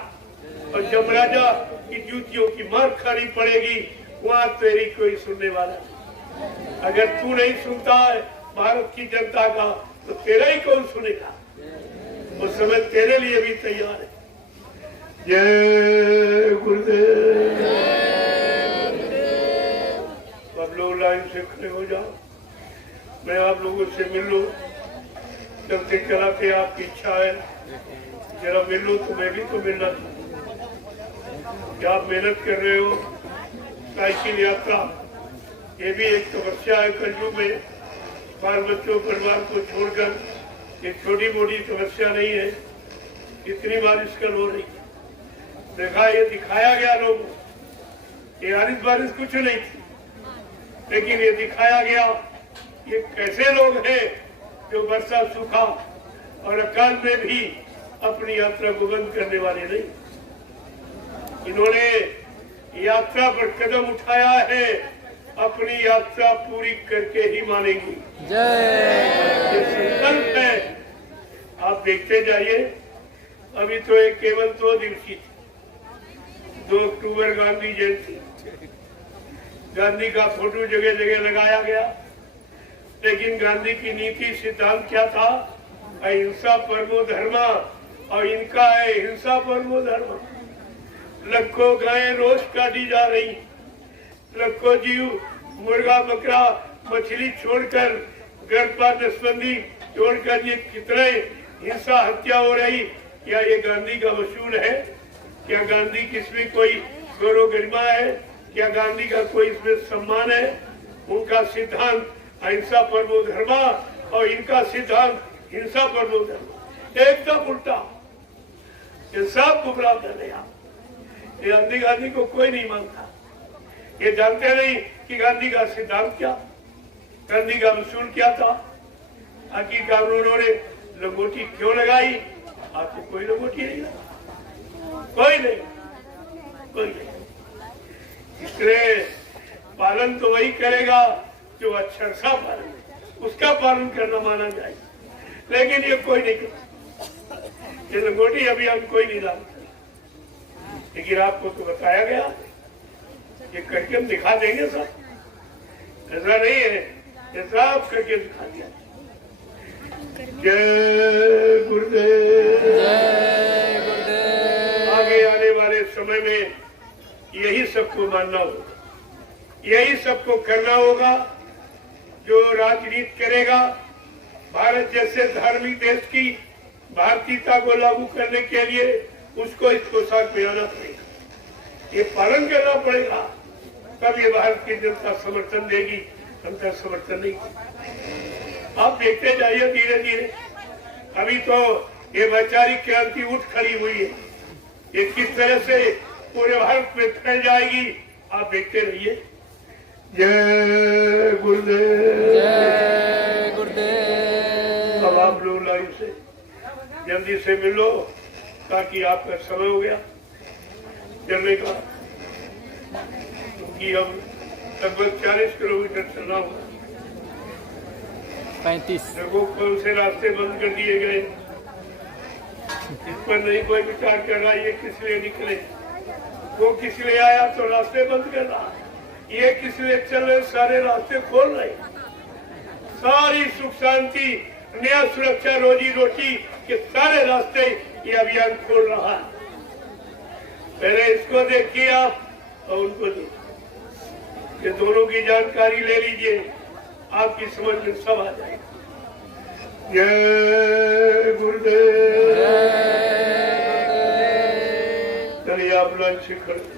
और यमराजा की जूतियों की मार खानी पड़ेगी। वहां तेरी कोई सुनने वाला नहीं। अगर तू नहीं सुनता है भारत की जनता का, तो तेरा ही कौन सुनेगा? उस समय तेरे लिए भी तैयार है। जय गुरुदेव। अब लोग लाइन से खड़े हो जाओ, मैं आप लोगों से मिल लूं। चलते चलाते आपकी इच्छा है जरा मिल लो, तो मैं भी तो मिलना चाहूँ। आप मेहनत कर रहे हो, साइकिल यात्रा, ये भी एक समस्या है कलयुग में। बाल बच्चों परिवार को छोड़कर ये छोटी मोटी समस्या नहीं है। इतनी बारिश कल हो रही, देखा, ये दिखाया गया लोगों, ये बारिश कुछ नहीं थी, लेकिन ये दिखाया गया ये कैसे लोग हैं जो वर्षा, सूखा और अकाल में भी अपनी यात्रा को बंद करने वाले नहीं। इन्होंने यात्रा पर कदम उठाया है, अपनी यात्रा पूरी करके ही मानेंगी। जय। संकल्प है। आप देखते जाइए, अभी तो एक केवल 2 दिवसीय 2 अक्टूबर गांधी जयंती, गांधी का फोटो जगह जगह लगाया गया, लेकिन गांधी की नीति सिद्धांत क्या था? अहिंसा परमो धर्मा, और इनका है हिंसा परमो धर्म। लाखों गायें रोज काटी जा रही, लाखों जीव मुर्गा बकरा मछली छोड़कर, गर्भपात नसबंदी छोड़कर ये कितने हिंसा हत्या हो रही। क्या ये गांधी का वसूल है? क्या गांधी की इसमें कोई गौरव गरिमा है? क्या गांधी का कोई इसमें सम्मान है? उनका सिद्धांत अहिंसा परमो धर्मा और इनका सिद्धांत हिंसा पर प्रबोधन एकदम उल्टा। ये सब गुमराह कर रहे आप। ये गांधी को कोई नहीं मानता। ये जानते नहीं कि गांधी का सिद्धांत क्या, गांधी का उसूल क्या था। आखिरकार उन्होंने लंगोटी क्यों लगाई? आपको कोई लंगोटी नहीं लगा, कोई नहीं, कोई नहीं। इसलिए पालन तो वही करेगा जो अक्षरशः पालन, उसका पालन करना माना जाए, लेकिन ये कोई नहीं करता। ये लंगोटी अभियान कोई नहीं लाता, लेकिन आपको तो बताया गया ये करके हम दिखा देंगे सब। ऐसा नहीं है, ये सब करके दिखा दिया। जय गुरुदेव। जय गुरुदेव। आगे आने वाले समय में यही सबको मानना होगा, यही सबको करना होगा। जो राजनीति करेगा भारत जैसे धार्मिक देश की भारतीयता को लागू करने के लिए, उसको इस पोशाक पहनाना पड़ेगा, ये पालन करना पड़ेगा, तब ये भारत की जनता समर्थन देगी, हमका समर्थन नहीं। आप देखते जाइए धीरे धीरे। अभी तो ये वैचारिक क्रांति उठ खड़ी हुई है, ये किस तरह से पूरे भारत में फैल जाएगी, आप देखते रहिए। जय गुरुदेव। जय गुरुदेव। अब आप लोग लाइन से जल्दी से मिलो, ताकि आपका समय हो गया चलने का, क्योंकि अब लगभग 40 किलोमीटर चलना होगा। 35। देखो कौन से रास्ते बंद कर दिए गए, इस पर नहीं कोई विचार कर रहा ये किस लिए निकले, वो किस लिए आया तो रास्ते बंद कर रहा, ये किस लिए चल रहे सारे रास्ते खोल रहे, सारी सुख शांति न्याय सुरक्षा रोजी रोटी के सारे रास्ते ये अभियान खोल रहा है। पहले इसको देखिए आप और उनको देखिए, ये दोनों की जानकारी ले लीजिए, आपकी समझ में सब आ जाएगा। जय गुरुदेव। चलिए आप लंच खड़े